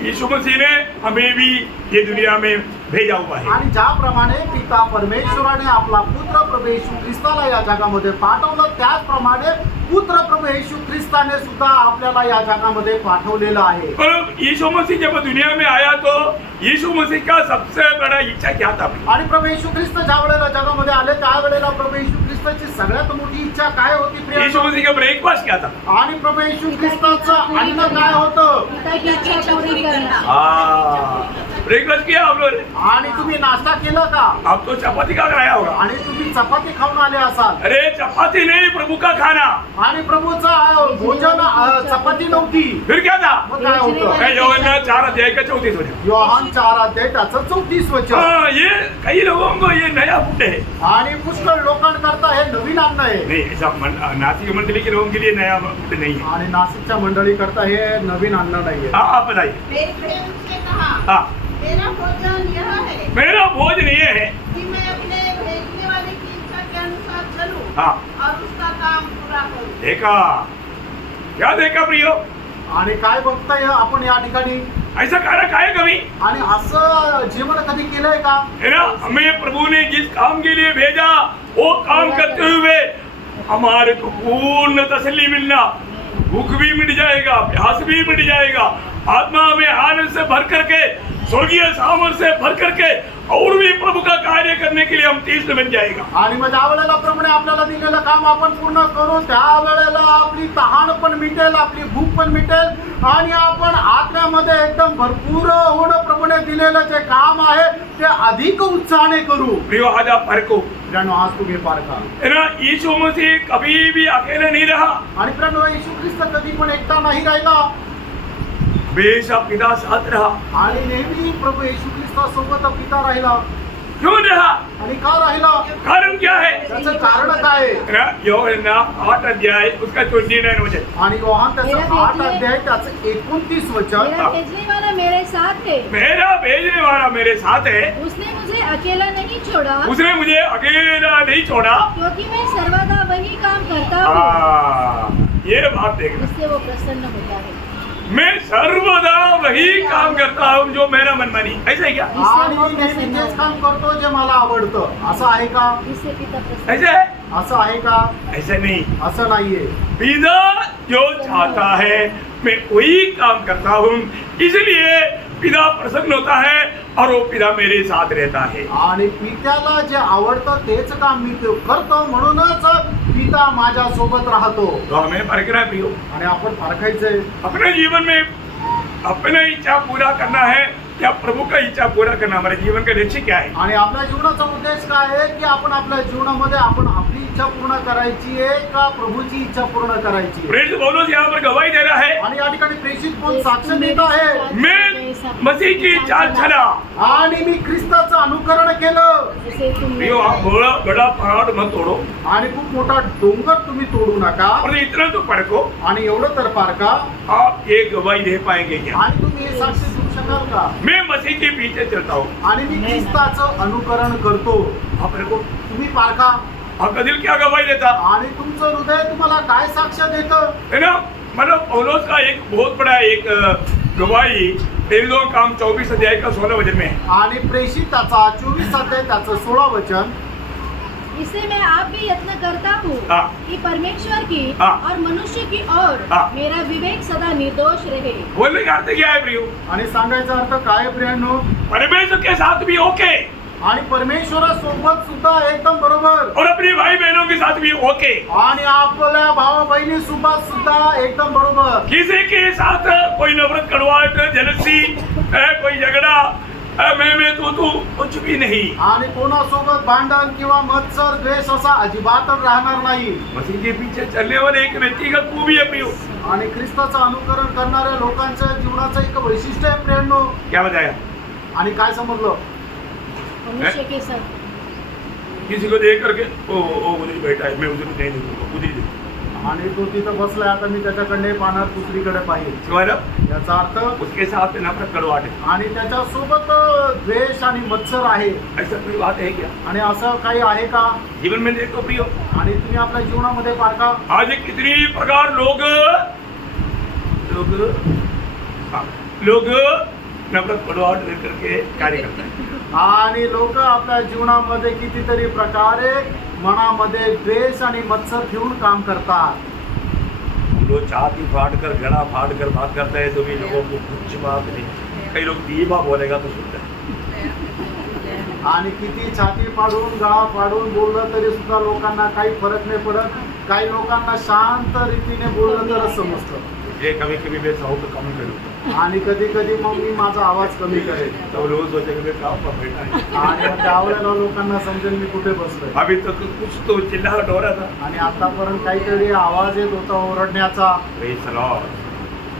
यीशु मसीह ने हमें भी ये दुनिया में भेजा हुआ है। आणि ज्याप्रमाणे पिता परमेश्वराने आपला पुत्र प्रभू येशू ख्रिस्ताला या जगामध्ये पाठवलं, त्याचप्रमाणे पुत्र प्रभू येशू ख्रिस्ताने सुद्धा आपल्याला या जगामध्ये पाठवलेलं आहे. पर यीशु मसीह जब दुनिया में आया तो यीशु मसीह का सबसे बड़ा इच्छा क्या था? आणि प्रभू येशू ख्रिस्त ज्या वेळेला जगामध्ये आले त्यावेळेला प्रभू येशू ख्रिस्ताची सगळ्यात मोठी इच्छा काय होती प्रिय? यीशु मसीह का ब्रेकफास्ट क्या था? आणि प्रभू येशू ख्रिस्ताचं अन्न काय होतं? पिता की इच्छा पूरी करना. ब्रेकफास्ट किया आप लोगों ने? आणि तुम्ही नाश्ता केला का? आप तो चपाती का खाया होगा। आणि तुम्ही चपाती खाऊन आले असाल. अरे चपाती नहीं, प्रभु का खाना। आणि प्रभूचं भोजन चपाती नव्हती. फिर क्या था? मग काय होतं? मैं यूहन्ना 4 अध्याय का 34 वचन। योहान 4 अध्याय त्याचं 34 वचन. हाँ, ये कई लोगों को ये नया फूड है। आणि पुष्कळ लोकांकरता हे नवीन अन्न आहे. नहीं, ऐसा नासिक मंडली के लोगों के लिए नया फूड नहीं है। आणि नाशिकच्या मंडळी करता हे नवीन अन्न नाहीये. हाँ, आप बताइए। मैंने उनसे कहा हाँ, मेरा भोजन यह है मेरा भोजन ये है। कि मैं अपने भेजने वाले की इच्छा के अनुसार चलूं हाँ, और उसका काम पूरा करूं। देखा क्या देखा प्रियो? आणि काय बघताय आपण या ठिकाणी? ऐसा खाना खाया कभी? आणि असं जेवण कधी केलंय का? है ना, हमें प्रभु ने जिस काम के लिए भेजा वो काम करते हुए हमारे को पूर्ण तसल्ली मिलना, भूख भी मिट जाएगा, प्यास भी मिट जाएगा, आत्मा में आनंद से भर करके, स्वर्गीय सामर्थ से भर करके और भी प्रभु का कार्य करने के लिए हम तीव्र बन जाएगा। आणि मग ज्या वेळेला प्रभूने आपल्याला दिलेलं काम आपण पूर्ण करू त्यावेळेला आपली तहान पण मिटेल, आपली भूक पण मिटेल आणि आपण आत्म्यामध्ये एकदम भरपूर होणं प्रभूने दिलेलं जे काम आहे ते अधिक उत्साहाने करू. प्रियो, आज आप फर्को प्रियानो, आज तुम्ही पारखा. है ना, यीशु मसीह कभी भी अकेले नहीं रहा, आणि प्रियानो, येशू ख्रिस्त कधी पण एकटा नाही राहिला हमेशा पिता साथ रहा। आणि नेहमी प्रभू येशू ख्रिस्तासोबत पिता राहिला. क्यों रहा? आणि का राहिला? कारण क्या है? त्याचं कारण काय आहे? है ना, यूहन्ना 8 अध्याय उसका 29 वचन। आणि योहान त्याचं 8 अध्याय त्याचं 29 वचन. मेरा भेजने वाला मेरे साथ है, मेरा भेजने वाला मेरे साथ है, उसने मुझे अकेला नहीं छोड़ा, उसने मुझे अकेला नहीं छोड़ा। क्योंकि मैं सर्वदा वही काम करता हूँ हाँ, ये बात देखना। जिससे वो प्रसन्न होता है. मैं सर्वदा वही काम करता हूँ जो मेरा मनमानी, ऐसा है क्या? आणि मी नेहमी तेच काम करतो जे मला आवडतं, असं आहे का? इससे पिता प्रसन्न ऐसा है? असं आहे का? ऐसा नहीं। असं नाहीये. पिता जो चाहता है मैं वही काम करता हूँ, इसलिए पिता प्रसन्न होता है और वो पिता मेरे साथ रहता है। आणि पित्याला जे आवडतं तेच काम मी ते करतो, म्हणूनच पिता माझ्या सोबत राहतो. तो हमें परखना है प्रियो, आणि आपण पारखायचंय. अपने जीवन में अपना इच्छा पूरा करना है या प्रभु का इच्छा पूरा करना, हमारे जीवन का लक्ष्य क्या है? आणि आपल्या जीवनाचा उद्देश काय आहे की आपण आपल्या जीवनामध्ये आपण आपली इच्छा पूर्ण करायची आहे का प्रभूची इच्छा पूर्ण करायची आहे? प्रेरित पौलुस यहाँ पर गवाही दे रहा है, आणि या ठिकाणी प्रेषित पण साक्ष देत आहे, मैं मसीह की चाल चला। आणि मी ख्रिस्ताचं अनुकरण केलं. जैसे तुमने प्रियो, आप बड़ा बड़ा पहाड़ मत तोड़ो आणि खूप मोठा डोंगर तुम्ही तोडू नका. और इतना तो परखो, आणि एवढं तर पारका. आप ये गवाही दे पाएंगे क्या? आणि तुम्ही हे साक्ष देऊ शकाल का? मैं मसीह के पीछे चलता हूँ, आणि मी ख्रिस्ताचं अनुकरण करतो. आप देखो तुम्ही पारखा. आपका दिल क्या गवाही देता आणि तुमचं हृदय तुम्हाला काय साक्ष देतं? है ना? मतलब पौलुस का एक बहुत बड़ा एक गवाही प्रेरितों का काम 24 अध्याय का 16 वचन में है। आणि प्रेषिताचा 24 अध्याय त्याचं 16 वचन. इससे मैं आप भी यत्न करता हूँ हाँ। कि परमेश्वर की हाँ। और मनुष्य की ओर हाँ। मेरा विवेक सदा निर्दोष रहे। बोलने का अर्थ क्या है प्रियो? आणि सांगायचा अर्थ काय आहे प्रियांनो? परमेश्वर के साथ भी ओके आणि परमेश्वरासोबत सुद्धा एकदम बरोबर. और अपनी भाई बहनों के साथ भी ओके, आणि आपल्या भावा बहिणी सोबत सुद्धा एकदम बरोबर. किसी के साथ कोई नफरत, कड़वाहट, जलसी, कोई झगड़ा, मैं तू कुछ भी नहीं। आणि कोणासोबत भांडण किंवा मत्सर द्वेष असा अजिबातच राहणार नाही. मसीह के पीछे चलने वाले एक व्यक्ति का खूबी है प्रियो। आणि ख्रिस्ताचं अनुकरण करणाऱ्या लोकांच्या जीवनाचं एक वैशिष्ट्य आहे प्रियांनो. क्या बताया? आणि काय समजलं? मनुष्य के साथ किसी को देख करके ओ उधर ही बैठा है, मैं उधर नहीं देखूंगा, उधर ही देखूंगा। आणि तो तिथं बसलाय, आता मी त्याच्याकडे पाहणार, दुसरीकडे पाहिजे. तुम्हारा याचा अर्थ उसके साथ नफरत, कड़वाहट है, आणि त्याच्यासोबत द्वेष आणि मत्सर आहे. ऐसा कोई बात है क्या? आणि असं काही आहे का? जीवन में देखो प्रियो, आणि तुम्ही आपल्या जीवनामध्ये पारखा. आज कितनी प्रकार लोग नफरत, कड़वाहट देख करके कार्य करते हैं। आणि लोक आपल्या जीवनामध्ये कितीतरी प्रकारे मनामध्ये द्वेष आणि मत्सर ठेवून काम करतात. लोग छाती फाड़ कर, गला फाड़ कर बात करते हैं, तो भी लोगों को कुछ बात नहीं। कई लोग दीवा बोलेगा तो सुनते हैं। आणि किती छाती फाडून गळा फाडून बोललं तरी सुद्धा लोकांना काही फरक नाही पडत. काही लोकांना शांत रीतीने बोललं तरच समजतं. ये कभी कभी मैं साउंड कम करूँ, आणि कधी कधी मग मी माझा आवाज कमी करेन. तो लोग सोचेंगे मैं कहाँ पर बैठा है। आणि मग त्यावेळेला लोकांना समजेल मी कुठे बसलोय. अभी तक कुछ तो चिल्लाहट हो रहा था। आणि आतापर्यंत काहीतरी आवाज येत होता ओरडण्याचा. Praise the Lord.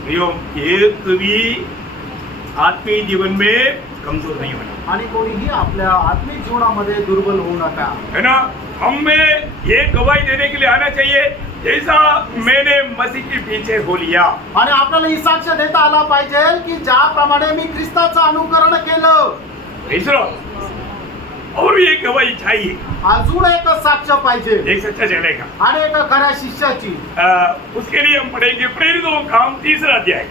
प्रियो, ये कभी आत्मीय जीवन में कमजोर नहीं होना, आणि कोणीही आपल्या आत्मिक जीवनामध्ये दुर्बल होऊ नका. है ना? हमें ये गवाही देने के लिए आना चाहिए, जैसा मैंने मसीह के पीछे हो लिया। आणि आपल्याला ही साक्ष देता आला पाहिजे की ज्याप्रमाणे मी ख्रिस्ताचं अनुकरण केलं. Praise the Lord. और भी एक गवाही चाहिए, अजून एक साक्ष पाहिजे, एक सच्चा चलेगा। आणि एक खऱ्या शिष्याची. उसके लिए हम पढ़ेंगे प्रेरितों का काम 3रा अध्याय,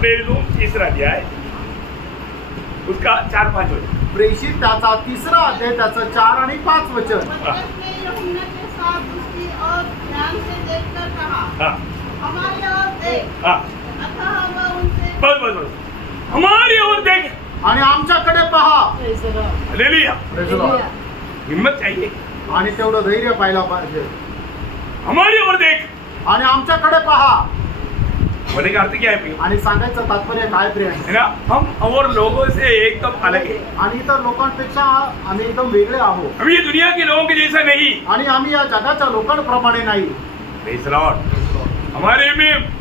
प्रेरितों 3रा अध्याय, उसका 4-5 वचन। प्रेषित त्याचा 3रा अध्याय त्याचं 4 आणि 5 वचन. पतरस ने यूहन्ना के साथ उसकी ओर ध्यान से देखकर कहा, हाँ हमारी ओर देख। हाँ, अतः वह उनसे बस हमारी ओर देख। आणि आमच्याकडे पहा. Praise the Lord. Hallelujah. Praise the Lord. हिम्मत चाहिए, आणि तेवढं धैर्य पाहिला पाहिजे. हमारी ओर देख। आणि आमच्याकडे पहा. बोले का अर्थ क्या है प्रियो? आणि सांगायचं तात्पर्य काय प्रिय? है ना? हम और लोगों से एकदम अलग है। आणि इतर लोकांपेक्षा आम्ही एकदम वेगळे आहोत. हम ये दुनिया के लोगों के जैसा नहीं। आणि आम्ही या जगाच्या लोकांप्रमाणे नाही. Praise the Lord. हमारे में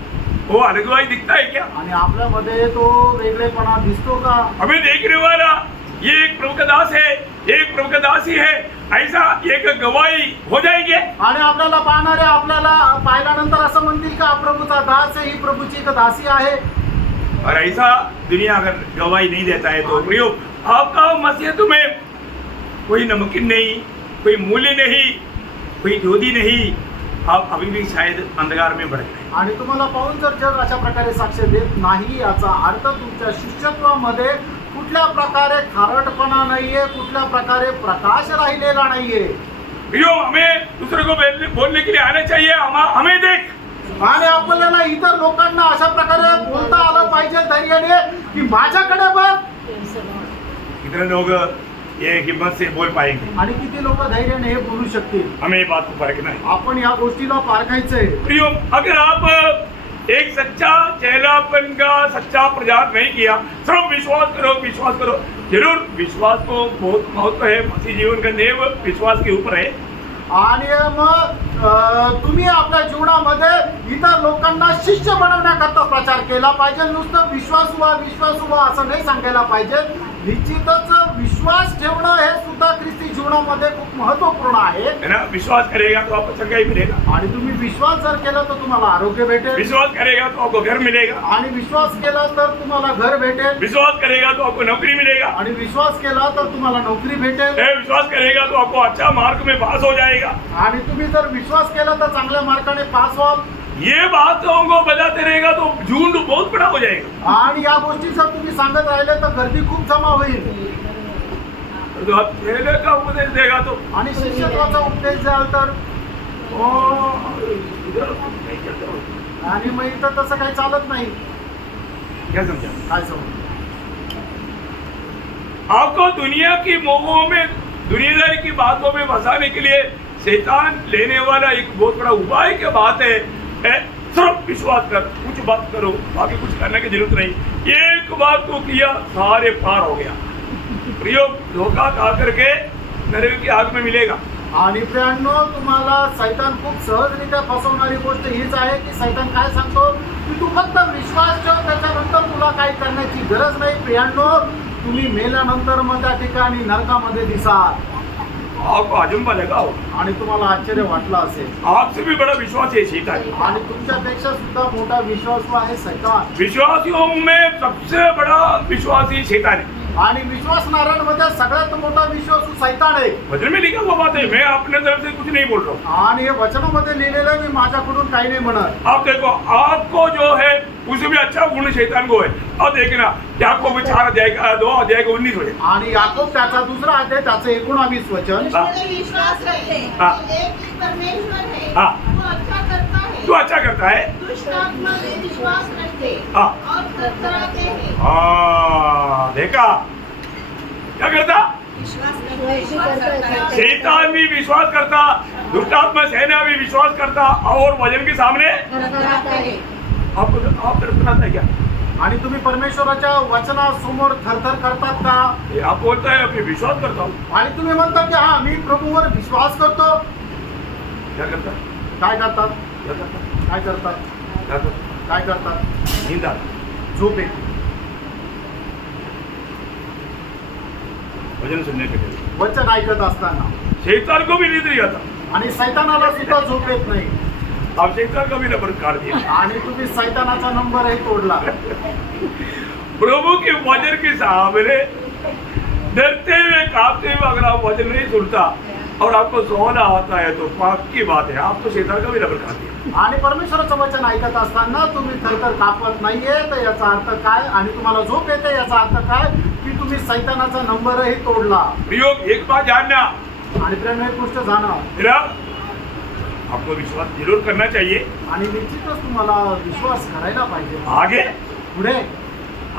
वो अलगवाई दिखता है क्या? आणि आपल्यामध्ये तो वेगळेपणा दिसतो का? हमें देखने वाला ये एक प्रभु का दास है, एक प्रभु का दासी है, ऐसा एक गवाही हो जाएगी। आणि आपल्याला पाहणारे आपल्याला पाहिल्यानंतर असं म्हणतील का प्रभूचा दास आहे, ही प्रभूची एक दासी आहे. और ऐसा दुनिया अगर गवाही नहीं देता है तो प्रियो, आपका मसीह में कोई नमकीन नहीं, कोई मूल्य नहीं, कोई ज्योति नहीं, आप अभी भी शायद अंधकार में भटक रहे हैं। आणि तुम्हाला पाहून जर जग अशा प्रकारे साक्ष देत नाही याचा अर्थ तुमच्या शिष्यत्वामध्ये कुठल्या प्रकारे खारटपणा नाहीये, कुठल्या प्रकारे प्रकाश राहिलेला नाहीये. प्रियो, हमें दूसरे को बोलने के लिए आना चाहिए. हमें देख, आणि आपल्याला इतर लोकांना अशा प्रकारे बोलता आलं पाहिजे धैर्याने की माझ्याकडे बघ. कितने लोग ये हिम्मत से बोल पाएंगे. आणि किती लोक धैर्याने हे बोलू शकतील. हमें ये बात को परखना है. आपण या गोष्टीला पारखायचंय. प्रियो, अगर आप एक सच्चा चेलापन का सच्चा प्रचार नहीं किया, सिर्फ विश्वास करो. जरूर विश्वास को बहुत महत्व है. मसीह जीवन का नेव विश्वास के ऊपर है. आणि मग तुम्ही आपल्या जीवनामध्ये इतर लोकांना शिष्य बनवण्याकरता प्रचार केला पाहिजे. नुसतं विश्वास व्हा असं नाही सांगायला पाहिजे. निश्चितच विश्वास ठेवणं हे सुद्धा ख्रिस्ती जीवनामध्ये खूप महत्वपूर्ण आहे. है ना. विश्वास करेगा तो आपको चंगाई मिलेगा. आणि तुम्ही विश्वास जर केला तर तुम्हाला आरोग्य भेटेल. विश्वास करेगा तो आपको घर मिलेगा. आणि विश्वास केला तर तुम्हाला घर भेटेल. विश्वास करेगा तो आपको नौकरी मिलेगा. आणि विश्वास केला तर तुम्हाला नोकरी भेटेल. विश्वास करेगा तो आपको अच्छा मार्क में पास हो जाएगा. आणि तुम्ही जर विश्वास केला तर चांगल्या मार्काने पास व्हाल. ये बातों को बताते रहेगा तो झुंड बहुत बड़ा हो जाएगा. आणि या गोष्टी जर तुम्ही सांगत राहिले तर गर्दी खूप जमा होईल. तो आप चेले का उपदेश देगा तो आणि शिष्यत्वाचा उपदेश द्याल तर इधर नहीं चलता हो. आणि मग इथं तसं काही चालत नाही. क्या समझा. काय समज. आपको दुनिया की मोहों में, दुनियादारी की बातों में फंसाने के लिए शैतान लेने वाला एक बहुत बड़ा उपाय क्या बात है. सिर्फ विश्वास कर, कुछ बात करो, बाकी कुछ करने की जरूरत नहीं. एक बात को किया सारे पार हो गया. प्रियो, धोखा खा करके नरक की आग में मिलेगा. आणि प्रियांनो, तुम्हाला सैतान खूप सहजरित्या फसवणारी गोष्ट हीच आहे की सैतान काय सांगतो की तू फक्त विश्वास ठेव, त्याच्यानंतर तुला काही करण्याची गरज नाही. प्रियांनो, तुम्ही मेल्यानंतर मग त्या ठिकाणी नरकामध्ये दिसाल. आपको अजंबा लगा हो. आणि तुम्हाला आश्चर्य वाटलं असेल. आपसे भी बड़ा विश्वास है शैतान. आणि तुमच्यापेक्षा सुद्धा मोठा विश्वासू आहे सैतान. विश्वासियों में सबसे बड़ा विश्वासी शैतान है. आणि विश्वासणाऱ्यांमध्ये सगळ्यात मोठा विश्वासू सैतान आहे. वचन में लिखा हुआ बात है. मैं अपने तरफ से कुछ नहीं बोल रहा हूँ. आणि हे वचनामध्ये लिहिलेलं मी माझ्याकडून काही नाही म्हणत. आप देखो, आपको जो है उससे भी अच्छा गुण शैतान को है. अब देखना, याकूब 4 अध्याय का 2 अध्याय का 19 हो जाए. आणि याकोब त्याचा दुसरा अध्याय त्याचं 19 वचन. इसमें विश्वास रखे हाँ. कि एक ही परमेश्वर है. हाँ. वो अच्छा करता है. तू अच्छा करता है. दुष्ट आत्मा में विश्वास रखते हाँ. और थरथराते हैं. देखा क्या करता. करता शैतान भी विश्वास करता, दुष्टात्मा सेना भी विश्वास करता, और वजन के सामने है. आप तरफना था क्या. आणि तुम्ही परमेश्वराच्या वचनासमोर थरथर करतात का. ये आप बोलता है अभी विश्वास करता हूँ. आणि तुम्ही म्हणता की हा मी प्रभूवर विश्वास करतो. क्या करता. काय करतात. क्या करता. काय करतात. क्या करता. काय करतात. नींद आता. झोप येते. भजन सुनने के लिए वचन ऐकत असताना. शैतान को भी नींद नहीं आता. आणि सैतानाला सुद्धा झोप येत नाही. आप शैतान का भी नंबर काट दिया. आणि तुम्ही सैतानाचा नंबरही तोडला. प्रभु के वचन के सामने डरते हुए कांपते हुए अगर आप वचन नहीं सुनता और आपको सोना आता है तो पक्की बात है, आप तो शैतान का भी नंबर काट दिया. आणि परमेश्वराचं वचन ऐकत असताना तुम्ही थरथर कापत नाहीये तर याचा अर्थ काय. आणि तुम्हाला झोप येते याचा अर्थ काय की तुम्ही सैतानाचा नंबरही तोडला. प्रयोग एक बात जानना. आणि प्रेम एक गोष्ट जाणं. मेरा आपको विश्वास जरूर करना चाहिए. आणि निश्चितच तुम्हाला विश्वास करायला पाहिजे. आगे पुढे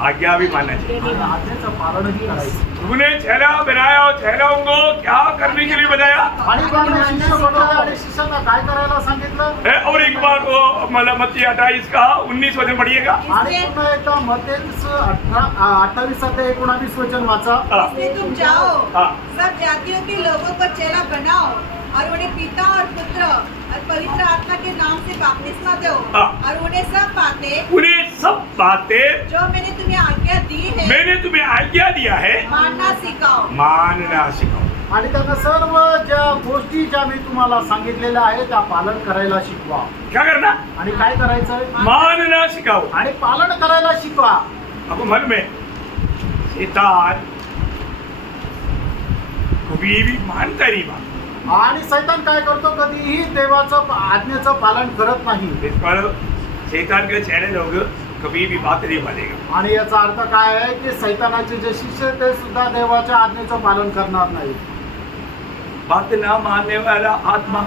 आज्ञा भी मानना चाहिए. आणि आज्ञेचं पालनही करायचं. तूने चेला बनाया और चेलाओं को क्या करने के लिए बताया. आणि प्रभूने शिष्य बनवले आणि शिष्यांना काय करायला सांगितलं. और एक बार वो मतलब मत्ती 28 का 19 वचन पढ़िएगा. आणि पुन्हा एकदा मत्ती 28 अध्याय 19 वचन वाचा. इसलिए तुम जाओ, हाँ. सब जातियों के लोगों को चेला बनाओ और उन्हें पिता और पुत्र और पवित्र आत्मा के नाम से बपतिस्मा दो. हाँ. और उन्हें सब बातें जो मैंने तुम्हें आज्ञा दी है मैंने तुम्हें आज्ञा दिया है मानना सिखाओ. मानना सिखाओ. आणि त्यांना सर्व ज्या गोष्टी ज्या मी तुम्हाला सांगितलेल्या आहेत त्या पालन करायला शिकवा. क्या करना. आणि काय करायचंय. मानना सिखाओ. आणि पालन करायला शिकवा. आपको मन में शैतान कभी भी मानता नहीं बात. आणि सैतान काय करतो, कधीही देवाचं आज्ञेचं पालन करत नाही. इस पर शैतान के चेहरे लोग कभी भी बात नहीं मानेगा. आणि याचा अर्थ काय आहे की सैतानाचे जे शिष्य ते सुद्धा देवाच्या आज्ञेचं पालन करणार नाही. बात ना मानने वाला आत्मा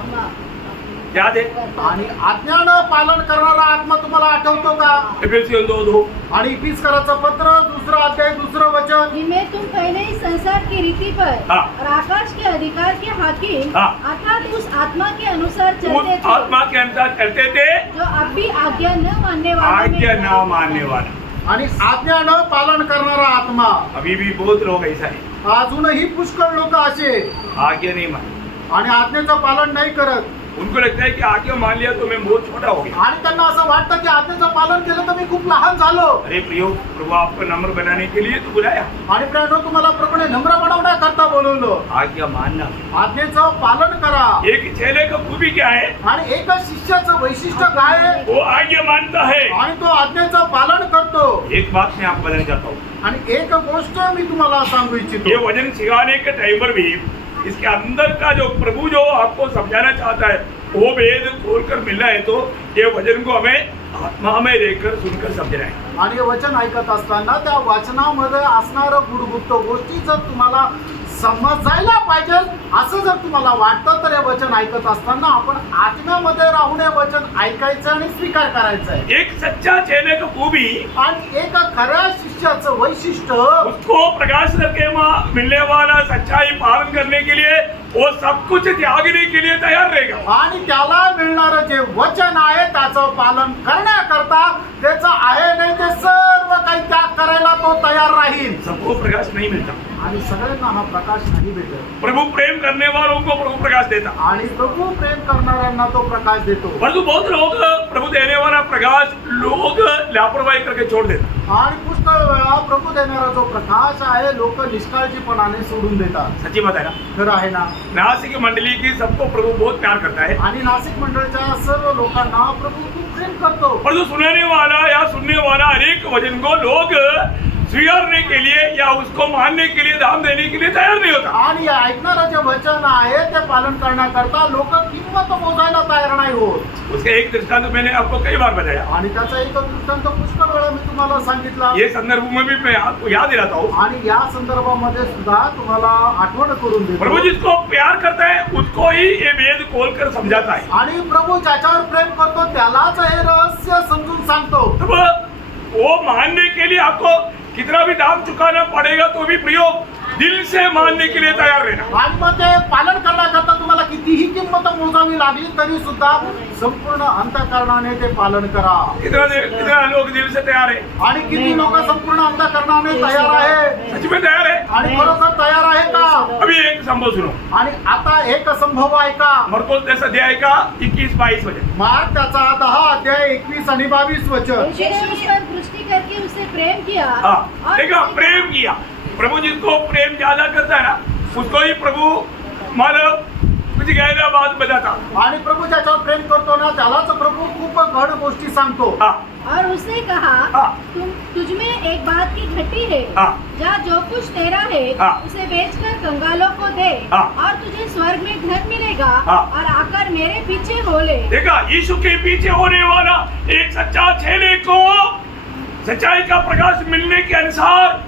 याद है. आणि आज्ञानं पालन करणारा आत्मा तुम्हाला आठवतो का? एफेसियन 2:2. आणि इफिसकराचं पत्र 2 अध्याय 2 वचन. जिनमें तुम पहले ही संसार की रीति पर हाँ। और आकाश के अधिकार के हाकिम हाँ। अर्थात उस आत्मा के अनुसार चलते उस आत्मा के अनुसार चलते थे, जो अब भी आज्ञा न मानने वाले आज्ञा ना मानने वाला. आणि आज्ञानं पालन करणारा आत्मा. अभी भी बहुत लोग ऐसा है, अजूनही पुष्कळ लोक असे आज्ञा नहीं मानते. आणि आज्ञेचं पालन नाही करत. उनको लगता है कि आज्ञा मान लिया तो मैं बहुत छोटा हो गया. आणि त्यांना असं वाटतं की आज्ञेचं पालन केलं तर मी खूप लहान झालो. अरे प्रियो, प्रभु आपको नम्र बनाने के लिए तो बुलाया. आणि प्रियानो, तुम्हाला प्रभूने नम्र बनवण्याकरता बोलवलं. आज्ञा मानना. आज्ञेचं पालन करा. एक चेले का खूबी क्या है? आणि एका शिष्याचं वैशिष्ट्य काय आहे? वो आज्ञा मानता है. आणि तो आज्ञेचं पालन करतो. एक बात मैं आपको बताना चाहता हूँ, आणि एक गोष्ट मी तुम्हाला सांगू ये इच्छितो. वचन सिखाने के टाइम पर भी इसके अंदर का जो प्रभु जो आपको समझाना चाहता है वो वेद खोलकर मिलना है, तो ये वचन को हमें आत्मा में रहकर सुनकर समझना है. आणि हे वचन ऐकत असताना त्या वचनामध्ये असणारं गुढगुप्त गोष्टी जर तुम्हाला समजायला पाहिजे असं जर तुम्हाला वाटतं तर हे वचन ऐकत असताना आपण आत्म्यामध्ये राहून हे वचन ऐकायचं आणि स्वीकार करायचं आहे. एक सच्चा चेले का खूबी, आणि एका खऱ्या शिष्याचं वैशिष्ट्य, उसको प्रकाश करके मिलने वाला सच्चाई पालन करने के लिए वो सब कुछ त्यागने के लिए तैयार रहेगा. आणि त्याला मिळणारं जे वचन आहे त्याचं पालन करण्याकरता त्याचं आहे नाही ते सर्व काही त्याग करायला तो तयार राहील. सबको प्रकाश नहीं मिलता. आणि सगळ्यांना हा प्रकाश नाही भेटत. प्रभु प्रेम करने वालों को प्रभु प्रकाश देता. आणि प्रभू प्रेम करणाऱ्यांना तो प्रकाश देतो. परंतु बहुत लोग प्रभु देने वाला प्रकाश लोग लापरवाही करके छोड़ देते. आणि पुष्कळ वेळा प्रभू देणारा जो प्रकाश आहे लोक निष्काळजीपणाने सोडून देतात. सच्ची बात है ना. खरं आहे ना. नासिक मंडली की सबको प्रभु बहुत प्यार करता है, आणि नाशिक मंडळच्या सर्व लोकांना प्रभू खूप प्रेम करतो. पर जो सुनाने वाला या सुनने वाला हर एक वचन को लोग स्वीकारने के लिए या उसको मानने के लिए, दाम देने के लिए तैयार नहीं होता. आणि ऐकणारं जे वचन आहे ते पालन करण्याकरता लोक किंमत मोजायला तयार नाही होत. उसका एक दृष्टांत मैंने आपको कई बार बताया. आणि त्याचा एक दृष्टांत पुष्कळ वेळा मी तुम्हाला सांगितला. ये संदर्भ में भी मैं आपको याद दिलाता हूँ. आणि या संदर्भामध्ये सुद्धा तुम्हाला आठवण करून प्रभु देतो. जिसको प्यार करता है उसको ही ये वेद खोलकर समझाता है. आणि प्रभू ज्याच्यावर प्रेम करतो त्यालाच हे रहस्य समजून सांगतो. तब वो मानने के लिए आपको कितना भी दाम चुकाना पड़ेगा तो भी प्रयोग दिल से मानने के लिए तैयार रहना. आणि मग ते पालन करण्याकरता तुम्हाला कितीही किंमत मोजावी लागली तरी सुद्धा संपूर्ण अंतःकरणाने ते पालन करा. कितना लोग दिल से तैयार है. आणि किती लोक संपूर्ण अंतःकरणाने तयार आहे. सच में तैयार है. आणि खरोखर तयार आहे का? अभी एक संभव सुनो. आणि आता एक संभव ऐका. मरकोस 10 अध्याय का 21-22 वचन. मार्क त्याचा 10 अध्याय 21 आणि 22 वचन. यीशु ने उस पर दृष्टि करके उससे प्रेम किया हाँ, और देखा प्रेम किया. प्रभु जिसको प्रेम ज्यादा करता है ना उसको ही प्रभु मानव कुछ गहरा बात बताता. आणि प्रभू ज्याच्यावर प्रेम करतो ना त्यालाच प्रभू खूप गढ गोष्टी सांगतो. हाँ, और उसने कहा हाँ। तुझमें एक बात की घटी है, हाँ। जा जो कुछ तेरा है हाँ। उसे बेचकर कंगालों को दे, हाँ। और तुझे स्वर्ग में धन मिलेगा, हाँ। और आकर मेरे पीछे हो ले. देखा यीशु के पीछे होने वाला एक सच्चा चेले को सच्चाई का प्रकाश मिलने के अनुसार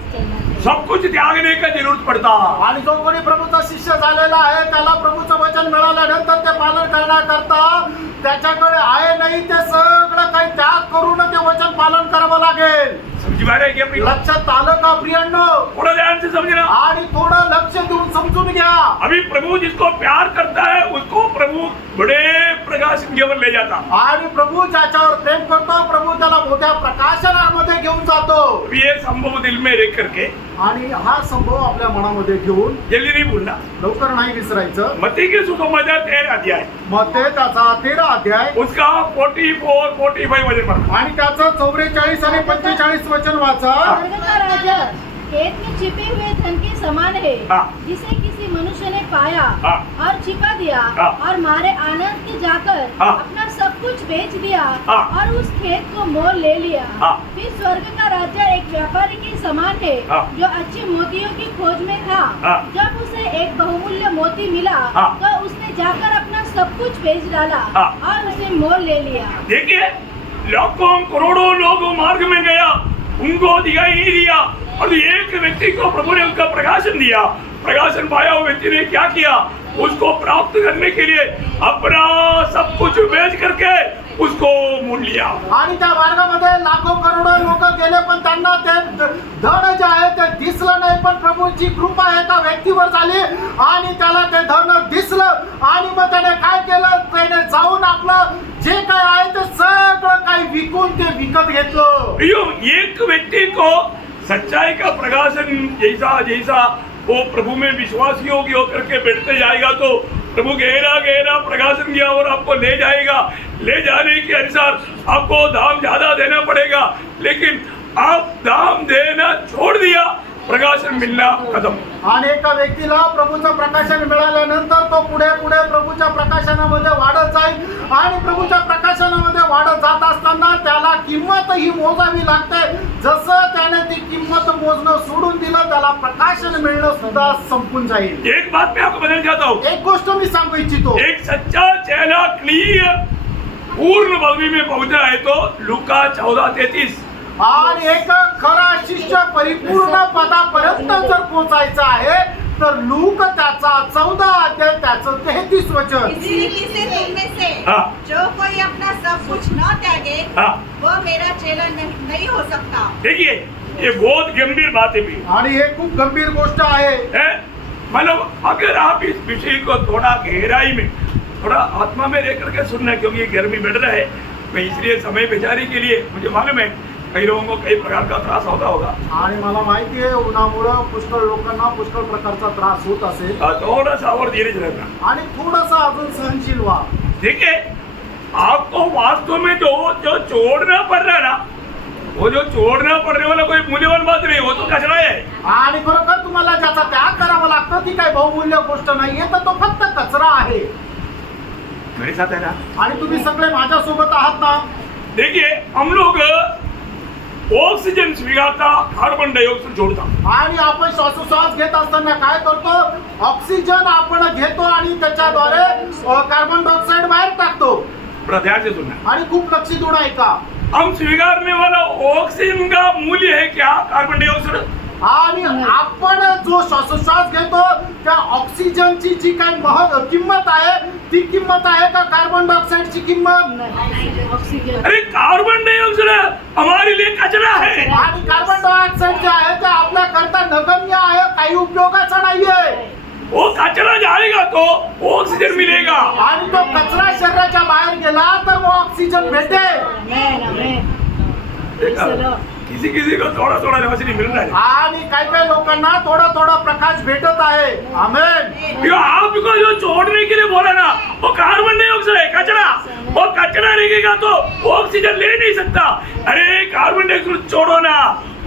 सब कुछ त्यागने का जरूरत पड़ता. आणि जो कोणी प्रभूचा शिष्य झालेला आहे त्याला प्रभूचं वचन मिळाल्यानंतर ते पालन करण्याकरता त्याच्याकडे आहे नाही ते सगळं काही त्याग करून ते वचन पालन करावं लागेल. समझ में आ रहा है क्या प्रिय? लक्षात आलं का प्रियांनो? थोड़ा ध्यान से समझना. आणि थोडं लक्ष देऊन समजून घ्या. अभी प्रभु जिसको प्यार करता है उसको प्रभु बड़े प्रकाश की ओर ले जाता. आणि प्रभू ज्याच्यावर प्रेम करतो प्रभू त्याला मोठ्या प्रकाशनामध्ये घेऊन जातो. अभी ये संभव दिल में रख करके आणि हा संभव आपल्या मनामध्ये घेऊन जल्दी नहीं भूलना. लवकर नाही विसरायचं. मत्ती के सुसमाचार 13 अध्याय मग ते त्याचा 13 अध्याय उसका 44-45 वचन पढ़ना. आणि त्याचं 44 आणि 45 वचन वाचा. स्वर्ग का राजा खेत में छिपे हुए धन के समान है, हाँ। जिसे किसी मनुष्य ने पाया हाँ। और छिपा दिया, हाँ। और मारे आनंद के जाकर हाँ। अपना सब सब कुछ बेच दिया हाँ। और उस खेत को मोल ले लिया। हाँ। फिर स्वर्ग का राज्य एक व्यापारी के समान है हाँ। जो अच्छे मोतियों की खोज में था। हाँ। जब उसे एक बहुमूल्य मोती मिला हाँ। तो उसने जाकर अपना सब कुछ बेच डाला हाँ। और उसे मोल ले लिया। देखिए, लाखों करोड़ों लोग मार्ग में गया, उनको दिखाई नहीं दिया, और एक व्यक्ति को प्रभु ने उसका प्रकाशन दिया। प्रकाशन पाया हुआ व्यक्ति ने क्या किया? उसको प्राप्त करने के लिए अपना सब कुछ बेच करके उसको मोल लिया। आणि त्या मार्गामध्ये लाखो करोडो लोक गेले, पण त्यांना ते धन जे आहे ते दिसलं नाही. पण प्रभूची कृपा एका व्यक्तीवर झाली आणि त्याला ते धन दिसलं, आणि मग त्याने काय केलं? त्याने जाऊन आपलं जे काय आहे ते सगळं काही विकून ते विकत घेतलं. प्रियो, एक व्यक्ति को सच्चाई का प्रकाशन जैसा जैसा वो प्रभु में विश्वास योग्य होकर के बैठते जाएगा तो प्रभु गहरा गहरा प्रकाशन किया और आपको ले जाएगा। ले जाने के अनुसार आपको दाम ज्यादा देना पड़ेगा, लेकिन आप दाम देना छोड़ दिया, प्रकाशन मिलना खत्म। आणि एका व्यक्तीला प्रभूचं प्रकाशन मिळाल्यानंतर तो पुढे पुढे प्रभूच्या प्रकाशनामध्ये वाढत जाईल, आणि प्रभूच्या प्रकाशनामध्ये वाढत जात असताना त्याला किंमत ही मोजावी लागते. जसं त्याने ती किंमत मोजणं सोडून दिलं, त्याला प्रकाशन मिळणं सुद्धा संपून जाईल. एक बात मैं आपको बताना चाहता हूँ, एक गोष्ट मी सांगू इच्छितो. एक सच्चा चेला क्लियर पूर्ण पदवी में पहुंचा है तो लूका 14:33। आणि एक खरा शिष्य परिपूर्ण पदापर्यंत जर पोहोचायचं आहे तर लूक त्याचा 14 अध्याय त्याचं 33 वचन. इसीलिए तुम में से हाँ। जो कोई अपना सब कुछ न त्यागे हाँ। वह मेरा चेला नहीं हो सकता। देखिए, ये बहुत गंभीर बात है भी आणि हे खूप गंभीर गोष्ट आहे. है। मतलब अगर आप इस विषय को थोड़ा गहराई में, थोड़ा आत्मा में रह करके सुनना, क्योंकि गर्मी बढ़ रहा है, मैं इसलिए समय बचाने के लिए, मुझे मालूम है कई लोगों को कई प्रकार का त्रास होता होगा, आणि मला माहिती आहे उन्हामुळं पुष्कळ लोकांना पुष्कळ प्रकारचा त्रास होत असेल, थोड़ा सा और धीरे रहना। आणि थोडंसं अजून सहनशील व्हा. देखिए, आपको वास्तव में जो छोड़ना पड़ रहा है ना, वो जो छोड़ना पड़ने वाला कोई मूल्यवान बात नहीं, वो तो कचरा है। आणि खरोखर तुम्हाला ज्याचा त्याग करावा लागतो ती काही बहुमूल्य गोष्ट नाहीये, तर तो फक्त कचरा आहे. मेरे साथ है ना? आणि तुम्ही सगळे माझ्यासोबत आहात ना. देखिए, हम लोग ऑक्सीजन स्वीकारता, कार्बन डायऑक्साइड जोड़ता, आणि आपण श्वासोश्वास घेत असताना काय करतो? ऑक्सिजन आपण घेतो आणि त्याच्याद्वारे कार्बन डायऑक्साइड बाहेर टाकतो. बड़ा ध्यान से सुनना। आणि खूप लक्ष देऊन ऐका. हम स्वीकारने वाला ऑक्सीजन का मूल्य है क्या? Carbon dioxide. आणि आपण जो श्वासोश्वास घेतो त्या ऑक्सिजनची जी काही किंमत आहे ती किंमत आहे का कार्बन डायऑक्साइडची किंमत? ऑक्सीजन अरे कार्बन डायऑक्साइड हमारे लिए कचरा है। आणि कार्बन डायऑक्साइड जे आहे ते आपल्या करता नगण्य आहे, काही उपयोगाचा नाहीये. वो कचरा जाएगा तो ऑक्सीजन मिलेगा। आणि तो कचरा शरीराच्या बाहेर गेला तर वो ऑक्सिजन भेटेल. किसी किसी को थोड़ा थोड़ा रोशनी मिल रहा है। आणि काही लोकांना थोडा थोडा प्रकाश भेटत आहे. आमेन. जो आपको जो छोड़ने के लिए बोला ना, वो कार्बन डाइऑक्साइड है, कचरा। वो कचरा रहेगा तो ऑक्सीजन ले नहीं सकता। अरे कार्बन डाइऑक्साइड छोड़ो ना,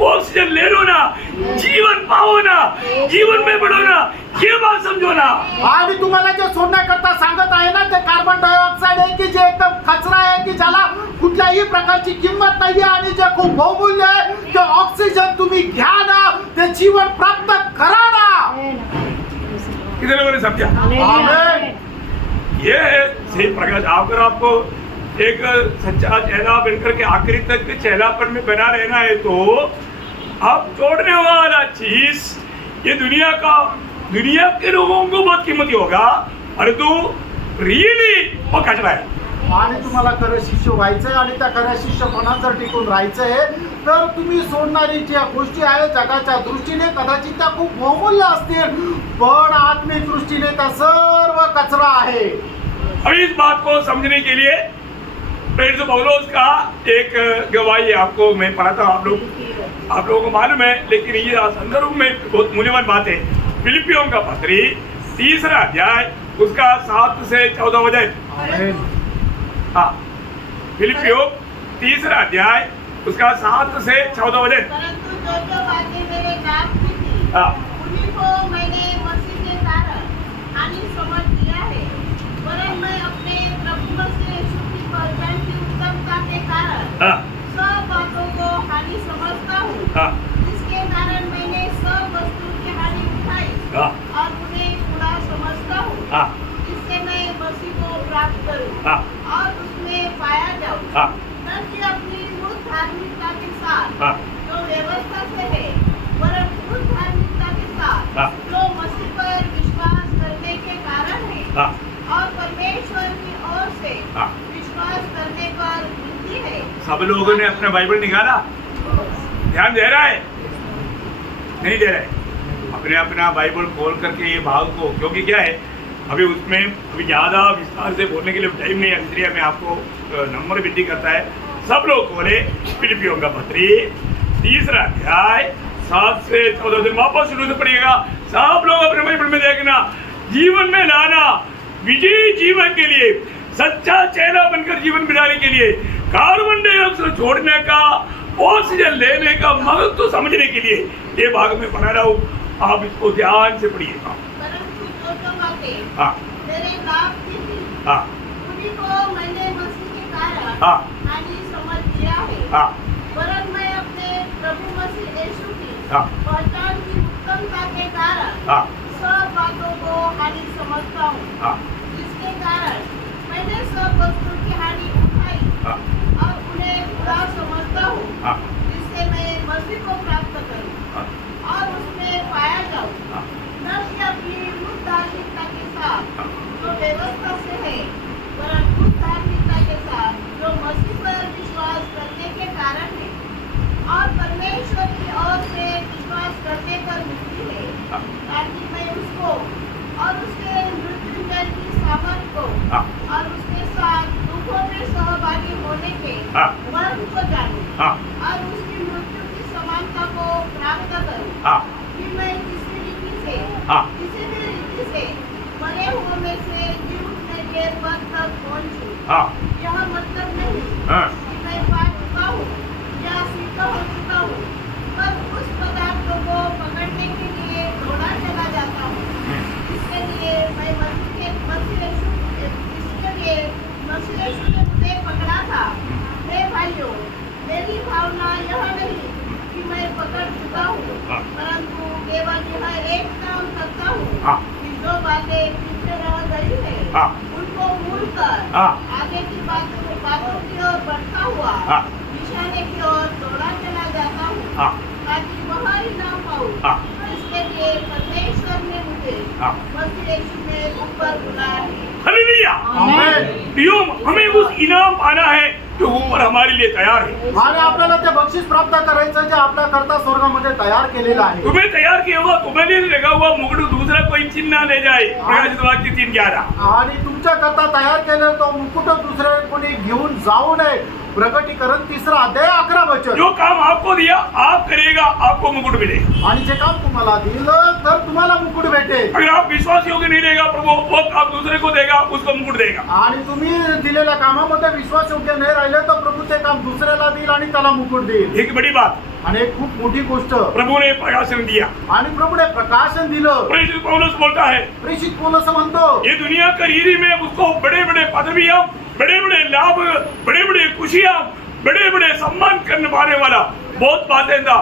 ऑक्सीजन ले लो ना, जीवन पाओ ना, जीवन में बढ़ो ना, ये बात समझो ना। आणि तुम्हाला जे सोडण्याकरता सांगत आहे ना ते कार्बन डायऑक्साइड आहे की जे एकदम कचरा आहे की ज्याला कुठल्याही प्रकारची किंमत नाहीये आणि जे खूप बहुमूल्य आहे ते ऑक्सिजन तुम्ही घ्या ना, ते जीवन प्राप्त करा ना. कितने लोगों ने समझा? आमेन. ये है सही प्रकाश। अगर आपको एक सच्चा चेला बनकर के आखिरी तक चेलापन में बना रहना है तो आप छोड़ने वाला चीज ये दुनिया के लोगों को बहुत कीमती होगा, परंतु रियली वो कचरा है। आणि तुम्हाला खरं शिष्य व्हायचंय आणि त्या खऱ्या शिष्यपणात जर टिकून राहायचंय तर तुम्ही सोडणारी ज्या गोष्टी आहेत जगाच्या दृष्टीने कदाचित त्या खूप बहुमूल्य असतील, पण आत्मिक दृष्टीने त्या सर्व कचरा आहे. अब इस बात को समझने के लिए प्रेरित पौलुस का एक गवाही आपको मैं पढ़ाता हूँ। आप लोगों को मालूम है, लेकिन ये संदर्भ में बहुत मूल्यवान बात है। फिलिपियों का पत्री 3 अध्याय उसका 7 से 14 वचन। आमेन. हाँ, फिलिपियों 3 अध्याय उसका 7 से 14 वचन। परंतु जो बातें मेरे नाम की थी, हाँ, उन्हीं को मैंने मसीह के कारण हानि समझ लिया है, वरन मैं अपने प्रभु मसीह यीशु की हाँ सब बातों को हानि समझता हूँ, हाँ जिसके कारण मैंने सब वस्तु की हानि उठाई हाँ और उन्हें बुरा समझता हूँ, हाँ जिससे मैं मसीह को प्राप्त करूँ हाँ और उसमें पाया जाऊँ, हाँ न कि अपनी मूल धार्मिकता के साथ हाँ जो व्यवस्था से है, वरन मूल धार्मिकता के साथ हाँ। जो मसीह पर विश्वास करने के कारण है हाँ और परमेश्वर की ओर से हाँ। विश्वास करने पर मिलती है। सब लोगों ने अपना बाइबल निकाला, ध्यान दे रहा है नहीं दे रहा है? अपने अपना बाइबल खोल करके ये भाग को, क्योंकि क्या है अभी उसमें अभी ज़्यादा विस्तार से बोलने के लिए टाइम नहीं है, इसलिए मैं आपको नंबर विनती करता है सब लोग खोले फिलिपियों का पत्री 3 अध्याय 7 से 14 दिन वापस शुरू से पढ़िएगा। सब लोग अपने बाइबल में देखना, जीवन में लाना, विजयी जीवन के लिए, सच्चा चेहरा बनकर जीवन बिताने के लिए, कार्बन डाइऑक्साइड छोड़ने का, ऑक्सीजन लेने का महत्व समझने के लिए ये भाग में पढ़ा रहा हूँ, आप इसको ध्यान से पढ़िएगा। परंतु जो बातें हाँ मेरे लाभ की थी, हाँ उन्हीं को मैंने मसीह के कारण हाँ हानि समझ लिया है, हाँ वरन मैं अपने प्रभु मसीह यीशु की हाँ पहचान की उत्तमता के कारण हाँ सब बातों को हानि समझता हूँ, हाँ जिसके कारण मैंने सब वस्तु की हानि उठाई हाँ और उन्हें बुरा समझता हूँ, हाँ जिससे मैं मसीह को प्राप्त करूँ हाँ और उसमें पाया जाऊँ, हाँ न कि अपनी मूल धार्मिकता के साथ हाँ। जो व्यवस्था से है, वरन मूल धार्मिकता के साथ जो मसीह पर विश्वास करने के कारण है और परमेश्वर की ओर से विश्वास करने पर मिलती है, हाँ। ताकि मैं उसको और उसके मृत्युंजय की सामर्थ को हाँ। और उसके साथ दुखों में सहभागी होने के हाँ। मर्म को जानूं हाँ और उसकी मृत्यु की समानता को प्राप्त करूं, हाँ कि मैं किसी रीति से हाँ। किसी भी रीति से मरे हुए में से जी उठने के पद तक पहुंचूं। हाँ यह मतलब नहीं हाँ कि मैं पा चुका हूँ या सिद्ध हो चुका हूँ, पर उस पदार्थ को पकड़ने के लिए दौड़ा चला जाता हूँ, इसके लिए मैं मसीह यीशु ने मुझे पकड़ा था। हे भाइयों, मेरी भावना यह नहीं कि मैं पकड़ चुका हूँ, परंतु केवल यह एक काम करता हूँ कि जो बातें पीछे रह गई है उनको भूल कर आगे की बातों की ओर बढ़ता हुआ निशाने की ओर दौड़ा चला जाता हूँ, ताकि वह इनाम पाऊँ इसके लिए परमेश्वर ने मुझे मसीह यीशु में ऊपर बुलाया है। हालेलुया। प्रियो, हमें उस इनाम पाना है जो ऊपर हमारे लिए तैयार है। आणि आपल्याला ते बक्षीस प्राप्त करायचं जे आपल्याकरता स्वर्गामध्ये तयार केलेलं आहे. तुम्हें तैयार किया हुआ, तुम्हें नहीं लगा हुआ मुकुट दूसरा कोई चिन्ह ना ले जाए। प्रकाशित वाक्य 3:11। आणि तुमच्याकरता तयार केलेलं तो मुकुट दुसरे कोणी घेऊन जाऊ नये. प्रकटीकरण 3 अध्याय 11 वचन. जो काम आपको दिया आप करेगा, आपको मुकुट मिलेगा। आणि जे काम तुम्हाला दिलं तर तुम्हाला मुकुट भेटेल. अगर आप विश्वास योग्य नहीं रहेगा, प्रभु वो आप दूसरे को देगा, उसको मुकुट देगा। आणि तुम्ही दिलेल्या कामामध्ये विश्वास योग्य नाही राहिले तर प्रभू ते काम दुसऱ्याला देईल आणि त्याला मुकुट देईल. एक बड़ी बात, आणि एक खूप मोठी गोष्ट प्रभु ने प्रकाशन दिया। आणि प्रभूने प्रकाशन दिलं. प्रेषित पौलुस बोलता है, प्रेषित पौलुस म्हणतो ये दुनिया करीरी में उसको बड़े बड़े पदवियां, बड़े बड़े लाभ, बड़े बड़े खुशियां, बड़े बड़े सम्मान करने पाने वाला बहुत बातें था,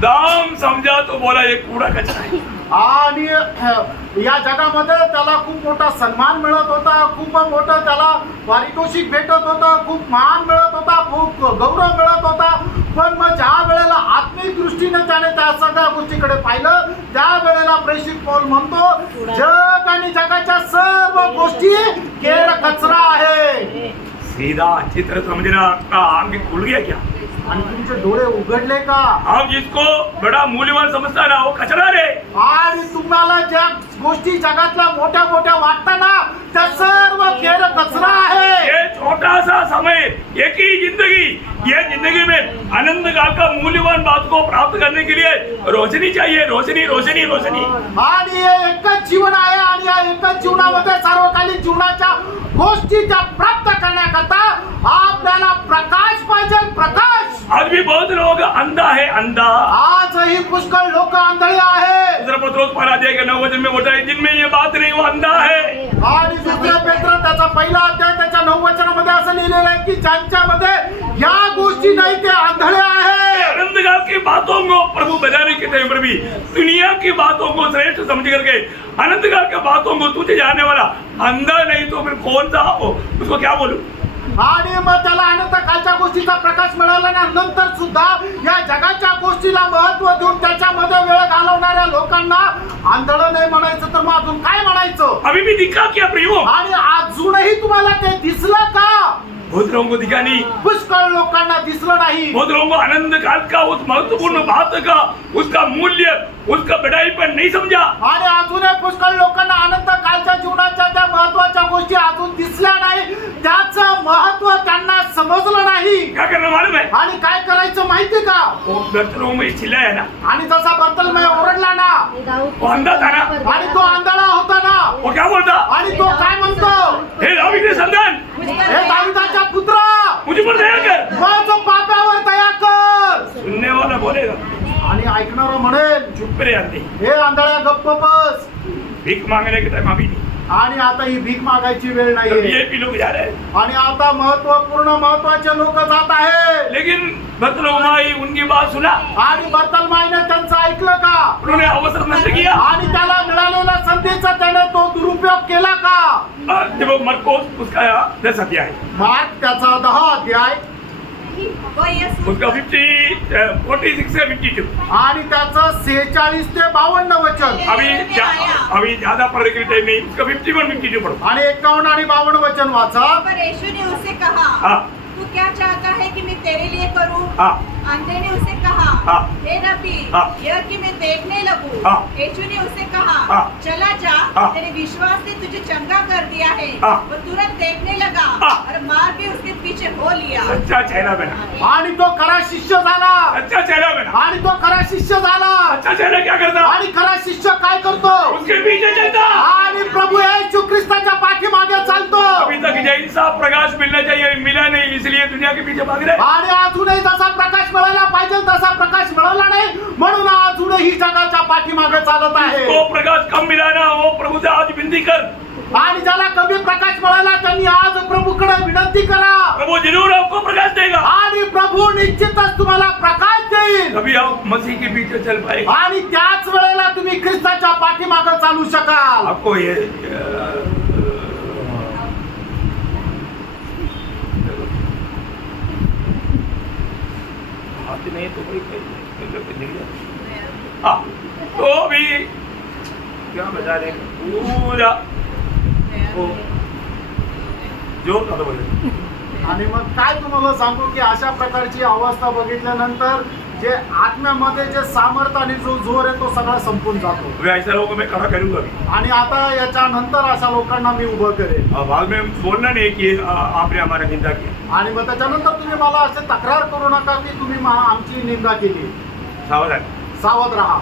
दाम समझा तो बोला ये कूड़ा कचरा है। आणि या जगामध्ये त्याला खूप मोठा सन्मान मिळत होता, खूप मोठं त्याला पारितोषिक भेटत होतं, खूप मान मिळत होता, खूप गौरव मिळत होता. पण मग ज्या वेळेला आत्मिक दृष्टीने त्याने त्या सगळ्या गोष्टीकडे पाहिलं, त्या वेळेला प्रेषित पौल म्हणतो जग आणि जगाच्या सर्व गोष्टी केर कचरा आहे. सीधा चित्र समझना, आपका आंख खुल गया क्या? आणि तुमचे डोळे उघडले का? आप जिसको बड़ा मूल्यवान समझता ना वो कचरा रे। आणि तुम्हाला ज्या गोष्टी जगातल्या मोठ्या मोठ्या वाटताना त्या सर्व केर कचरा आहे. ये छोटा सा समय, एक ही जिंदगी, ये जिंदगी में आनंद काल का मूल्यवान बात को प्राप्त करने के लिए रोशनी चाहिए, रोशनी रोशनी रोशनी। आणि हे एकच जीवन आहे आणि या एकच जीवनामध्ये सार्वकालिक जीवनाच्या गोष्टी त्या प्राप्त करण्याकरता आपल्याला प्रकाश पाहिजे. प्रकाश. आज भी बहुत लोग अंधा है, अंधा। आजही पुष्कळ लोक आंधळे आहे. दूसरा पत्रोस 9 में बोलता है जिनमें ये बात नहीं वो अंधा है। आणि दुसऱ्या पेत्र त्याचा पहिला अध्याय त्याच्या 9 वचनामध्ये असं लिहिलेलं आहे की ज्यांच्यामध्ये या गोष्टी नाही ते आंधळे आहे. अनंत काल की बातों को प्रभु बजाने के टाइम पर भी दुनिया की बातों को श्रेष्ठ समझ करके अनंत काल की बातों को तुझे जानने वाला अंधा नहीं तो फिर कौन सा हो, उसको क्या बोलूं? आणि मग त्याला अनंत कालच्या गोष्टीचा प्रकाश मिळाला ना, नंतर सुद्धा या जगाच्या गोष्टीला महत्व देऊन त्याच्यामध्ये वेळ घालवणाऱ्या लोकांना आंधळं नाही म्हणायचं तर मग अजून काय म्हणायचं? अभी भी दिखा क्या प्रियो? आणि अजूनही तुम्हाला ते दिसलं का? बहुत लोगों को दिखा नहीं, पुष्कळ लोकांना दिसलं नाही. बहुत लोगों को आनंद काल का उस महत्वपूर्ण बात का उसका मूल्य उसका बढ़ाईपन नहीं समझा. आणि अजूनही पुष्कळ लोकांना आनंद कालच्या जीवनाच्या त्या महत्वाच्या गोष्टी अजून दिसल्या नाही, त्याचं महत्व त्यांना समजलं नाही. क्या करना मालूम है? आणि काय करायचं माहिती का? वो बर्तनों में चिल्लाया ना, आणि जसा बर्तलमय ओरडला ना, वो अंधा था ना, आणि तो आंधळा होता ना, वो क्या बोलता? आणि तो काय म्हणतो? हे दावीद के संतान, हे दाविदाचा पुत्र, मुझे पर दया कर. माझ्या पापावर दया कर. सुनने वाला बोलेगा, आणि ऐकणारा म्हणेल, चुप रे आते. हे आंधळ्या गप्प बस. भीख मांगने के टाइम अभी नहीं. आणि आता ही भीक मागायची वेळ तब नाहीये. ये भी लोग जा रहे हैं. आणि आता महत्वाचे लोक जात आहे. लेकिन बर्तलोमाई उनकी बात सुना, आणि बर्तलमाईने त्यांचं ऐकलं का? उन्होंने अवसर नष्ट किया. आणि त्याला मिळालेल्या संधीचा त्याने तो दुरुपयोग केला का? जब वो मरकोस उसका 10 अध्याय, मार्क त्याचा 10 अध्याय वो ये उसका 46 से 52. आणि त्याचं 46 ते 52 वचन अभी ज्यादा पढ़ने के टाइम नहीं, उसका 51 52 पढ़ो. आणि 51 आणि 52 वचन वाचा. पर यीशु ने उससे कहा, हाँ तू क्या चाहता है कि मैं तेरे लिए करूं? हाँ अंधे ने उसे कहा, हाँ। हे नबी, हाँ। यह कि मैं देखने लगूं। हाँ। यीशु ने उसे कहा, हाँ। चला जा, हाँ। तेरे विश्वास ने तुझे चंगा कर दिया है। हाँ। वो तुरंत देखने लगा हाँ। और मार्ग भी उसके पीछे हो लिया। सच्चा चेहरा बना, आणि तो खरा शिष्य झाला. अच्छा चेहरा बना. आणि तो खरा शिष्य झाला. अच्छा चेहरा क्या करता? आणि खरा शिष्य काय करतो? उसके पीछे चलता. आणि प्रभू येशू ख्रिस्ताच्या पाठीमागे चालतो. अभी तक जैसा प्रकाश मिलना चाहिए मिला नहीं, इसलिए दुनिया के पीछे भाग रहे. आणि अजूनही जसा प्रकाश मिळायला पाहिजे तसा प्रकाश मिळाला नाही, म्हणून अजूनही जगाच्या पाठीमागे चालत आहे. वो प्रकाश कम मिला ना, वो प्रभु से आज विनती कर. आणि ज्याला कमी प्रकाश मिळाला त्यांनी आज प्रभूकडे विनंती करा. प्रभु जरूर आपको प्रकाश देगा. आणि प्रभू निश्चितच तुम्हाला प्रकाश देईल. तभी आप मसीह के पीछे चल पाएंगे. आणि त्याच वेळेला तुम्ही ख्रिस्ताच्या पाठीमागे चालू शकाल. आपको ये हाथ नहीं तो हाँ, तो अभी क्या बता रहे पूरा वो जोर का तो बोले. आणि मग काय तुम्हाला सांगू की अशा प्रकारची अवस्था बघितल्यानंतर जे आत्म्यामध्ये जे सामर्थ्य आणि जो जोर आहे तो सगळा संपून जातो. अभी ऐसा लोगों को मैं खड़ा करूंगा अभी. आणि आता याच्यानंतर अशा लोकांना मी उभं करेन. बाद में बोलना नहीं कि आपने हमारा निंदा की. आणि मग त्याच्यानंतर तुम्ही मला असे तक्रार करू नका की तुम्ही आमची निंदा केली. सावधान. सावध राहा.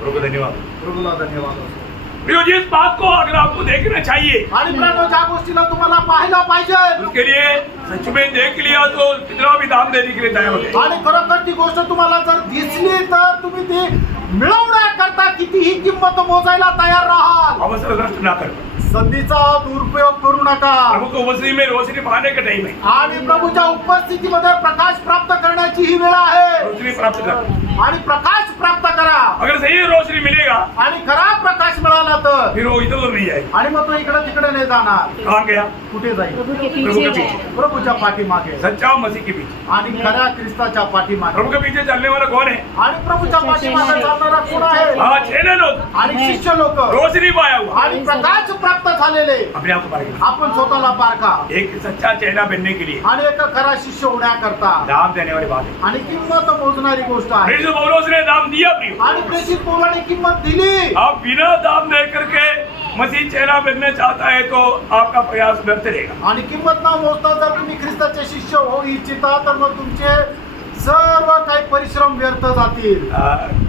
प्रभु धन्यवाद. प्रभूला धन्यवाद असो. प्रियो, जिस बात को अगर आपको देखना चाहिए आणि प्रेम ज्या गोष्टीला तुम्हाला पाहायला पाहिजे उसके लिए सच में देख लिया तो कितना भी दाम देने के लिए तैयार होते. आणि खरोखर ती गोष्ट तुम्हाला जर दिसली तर तुम्ही ती मिळवण्याकरता कितीही किंमत मोजायला तयार राहाल. अवसर नष्ट ना कर. संधीचा दुरुपयोग करू नका. प्रभु को मसीह में रोशनी पाने का टाइम है. आणि प्रभूच्या उपस्थितीमध्ये प्रकाश प्राप्त करण्याची ही वेळ आहे. रोशनी प्राप्त कर. आणि प्रकाश प्राप्त करा. अगर सही रोशनी मिलेगा आणि खरा प्रकाश मिळाला तर फिर वो इधर उधर नहीं जाएगा. आणि मग तो इकडे तिकडे नाही जाणार. कहाँ गया? कुठे जाईल? प्रभु के प्रभु के पीछे पीछे. प्रभूच्या पाठीमागे. सच्चा मसीह के पीछे. आणि खऱ्या ख्रिस्ताच्या पाठीमागे. प्रभु के पीछे चलने वाला कौन है? आणि प्रभूच्या पाठीमागे चालणारा कोण आहे? हाँ, छेले लोग. आणि शिष्य लोक. रोशनी पाया हुआ. आणि प्रकाश प्राप्त झालेले. अपने आप को पाएगा. आपण स्वतःला पारखा. एक सच्चा चेहरा बनने के लिए आणि एक खरा शिष्य होण्याकरता दाम देने वाली बात है. आणि किंमत मोजणारी गोष्ट आहे. प्रेषित पौलुस ने दाम दिया प्रियो. आणि प्रेषित पौलाने किंमत दिली. आप बिना दाम दे करके मसीह चेहरा बनना चाहता है तो आपका प्रयास व्यर्थ रहेगा. आणि किंमत न मोजता जर तुम्ही ख्रिस्ताचे शिष्य होऊ इच्छिता तर मग तुमचे सर्व काही परिश्रम व्यर्थ जातील.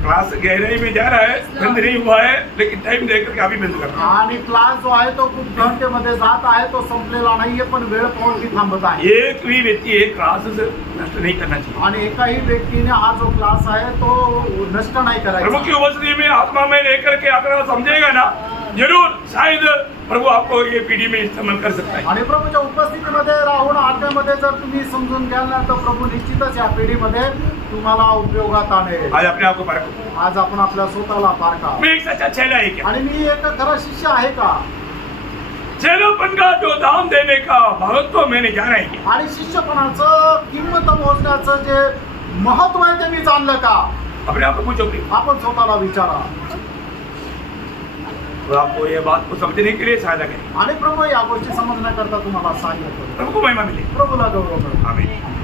क्लास गहराई में जा रहा है, बंद नहीं हुआ है, लेकिन टाइम देकर के अभी बंद करना. आणि क्लास जो आहे तो खूप घंटेमध्ये जात आहे, तो संपलेला नाहीये पण वेळ पाहून मी थांबत आहे. एक भी व्यक्ति एक क्लास से नष्ट नहीं करना चाहिए. आणि एकाही व्यक्तीने हा जो क्लास आहे तो नष्ट नाही प्रभु करायचा. की उपस्थिति में आत्मा में लेकर के अगर वो समझेगा ना, जरूर शायद प्रभु आपको ये पीढ़ी में इस्तेमाल कर सकता है। आणि प्रभूच्या उपस्थितीमध्ये राहून आज्ञेमध्ये जर तुम्ही समजून घ्याल ना तर प्रभू निश्चितच या पिढीमध्ये तुम्हाला उपयोगात आणेल. आज अपने आप को परखो, आज आपण आपल्या स्वतःला पारखा. मैं एक सच्चा चेला है क्या? आणि मी एक खरा शिष्य आहे का? चेलापन का जो दाम देने का महत्व मैंने जाना है क्या? आणि शिष्यपणाचं किंमत मोजण्याचं जे महत्व आहे ते मी जाणलं का? अपने आप को पूछो प्लीज। आपण स्वतःला विचारा. और आपको ये बात को समझने के लिए सहायता करें। आणि प्रभू या गोष्टी समजण्याकरता तुम्हाला सहाय्य करू. प्रभु को महिमा मिले। प्रभूला गौरव करू. आमीन।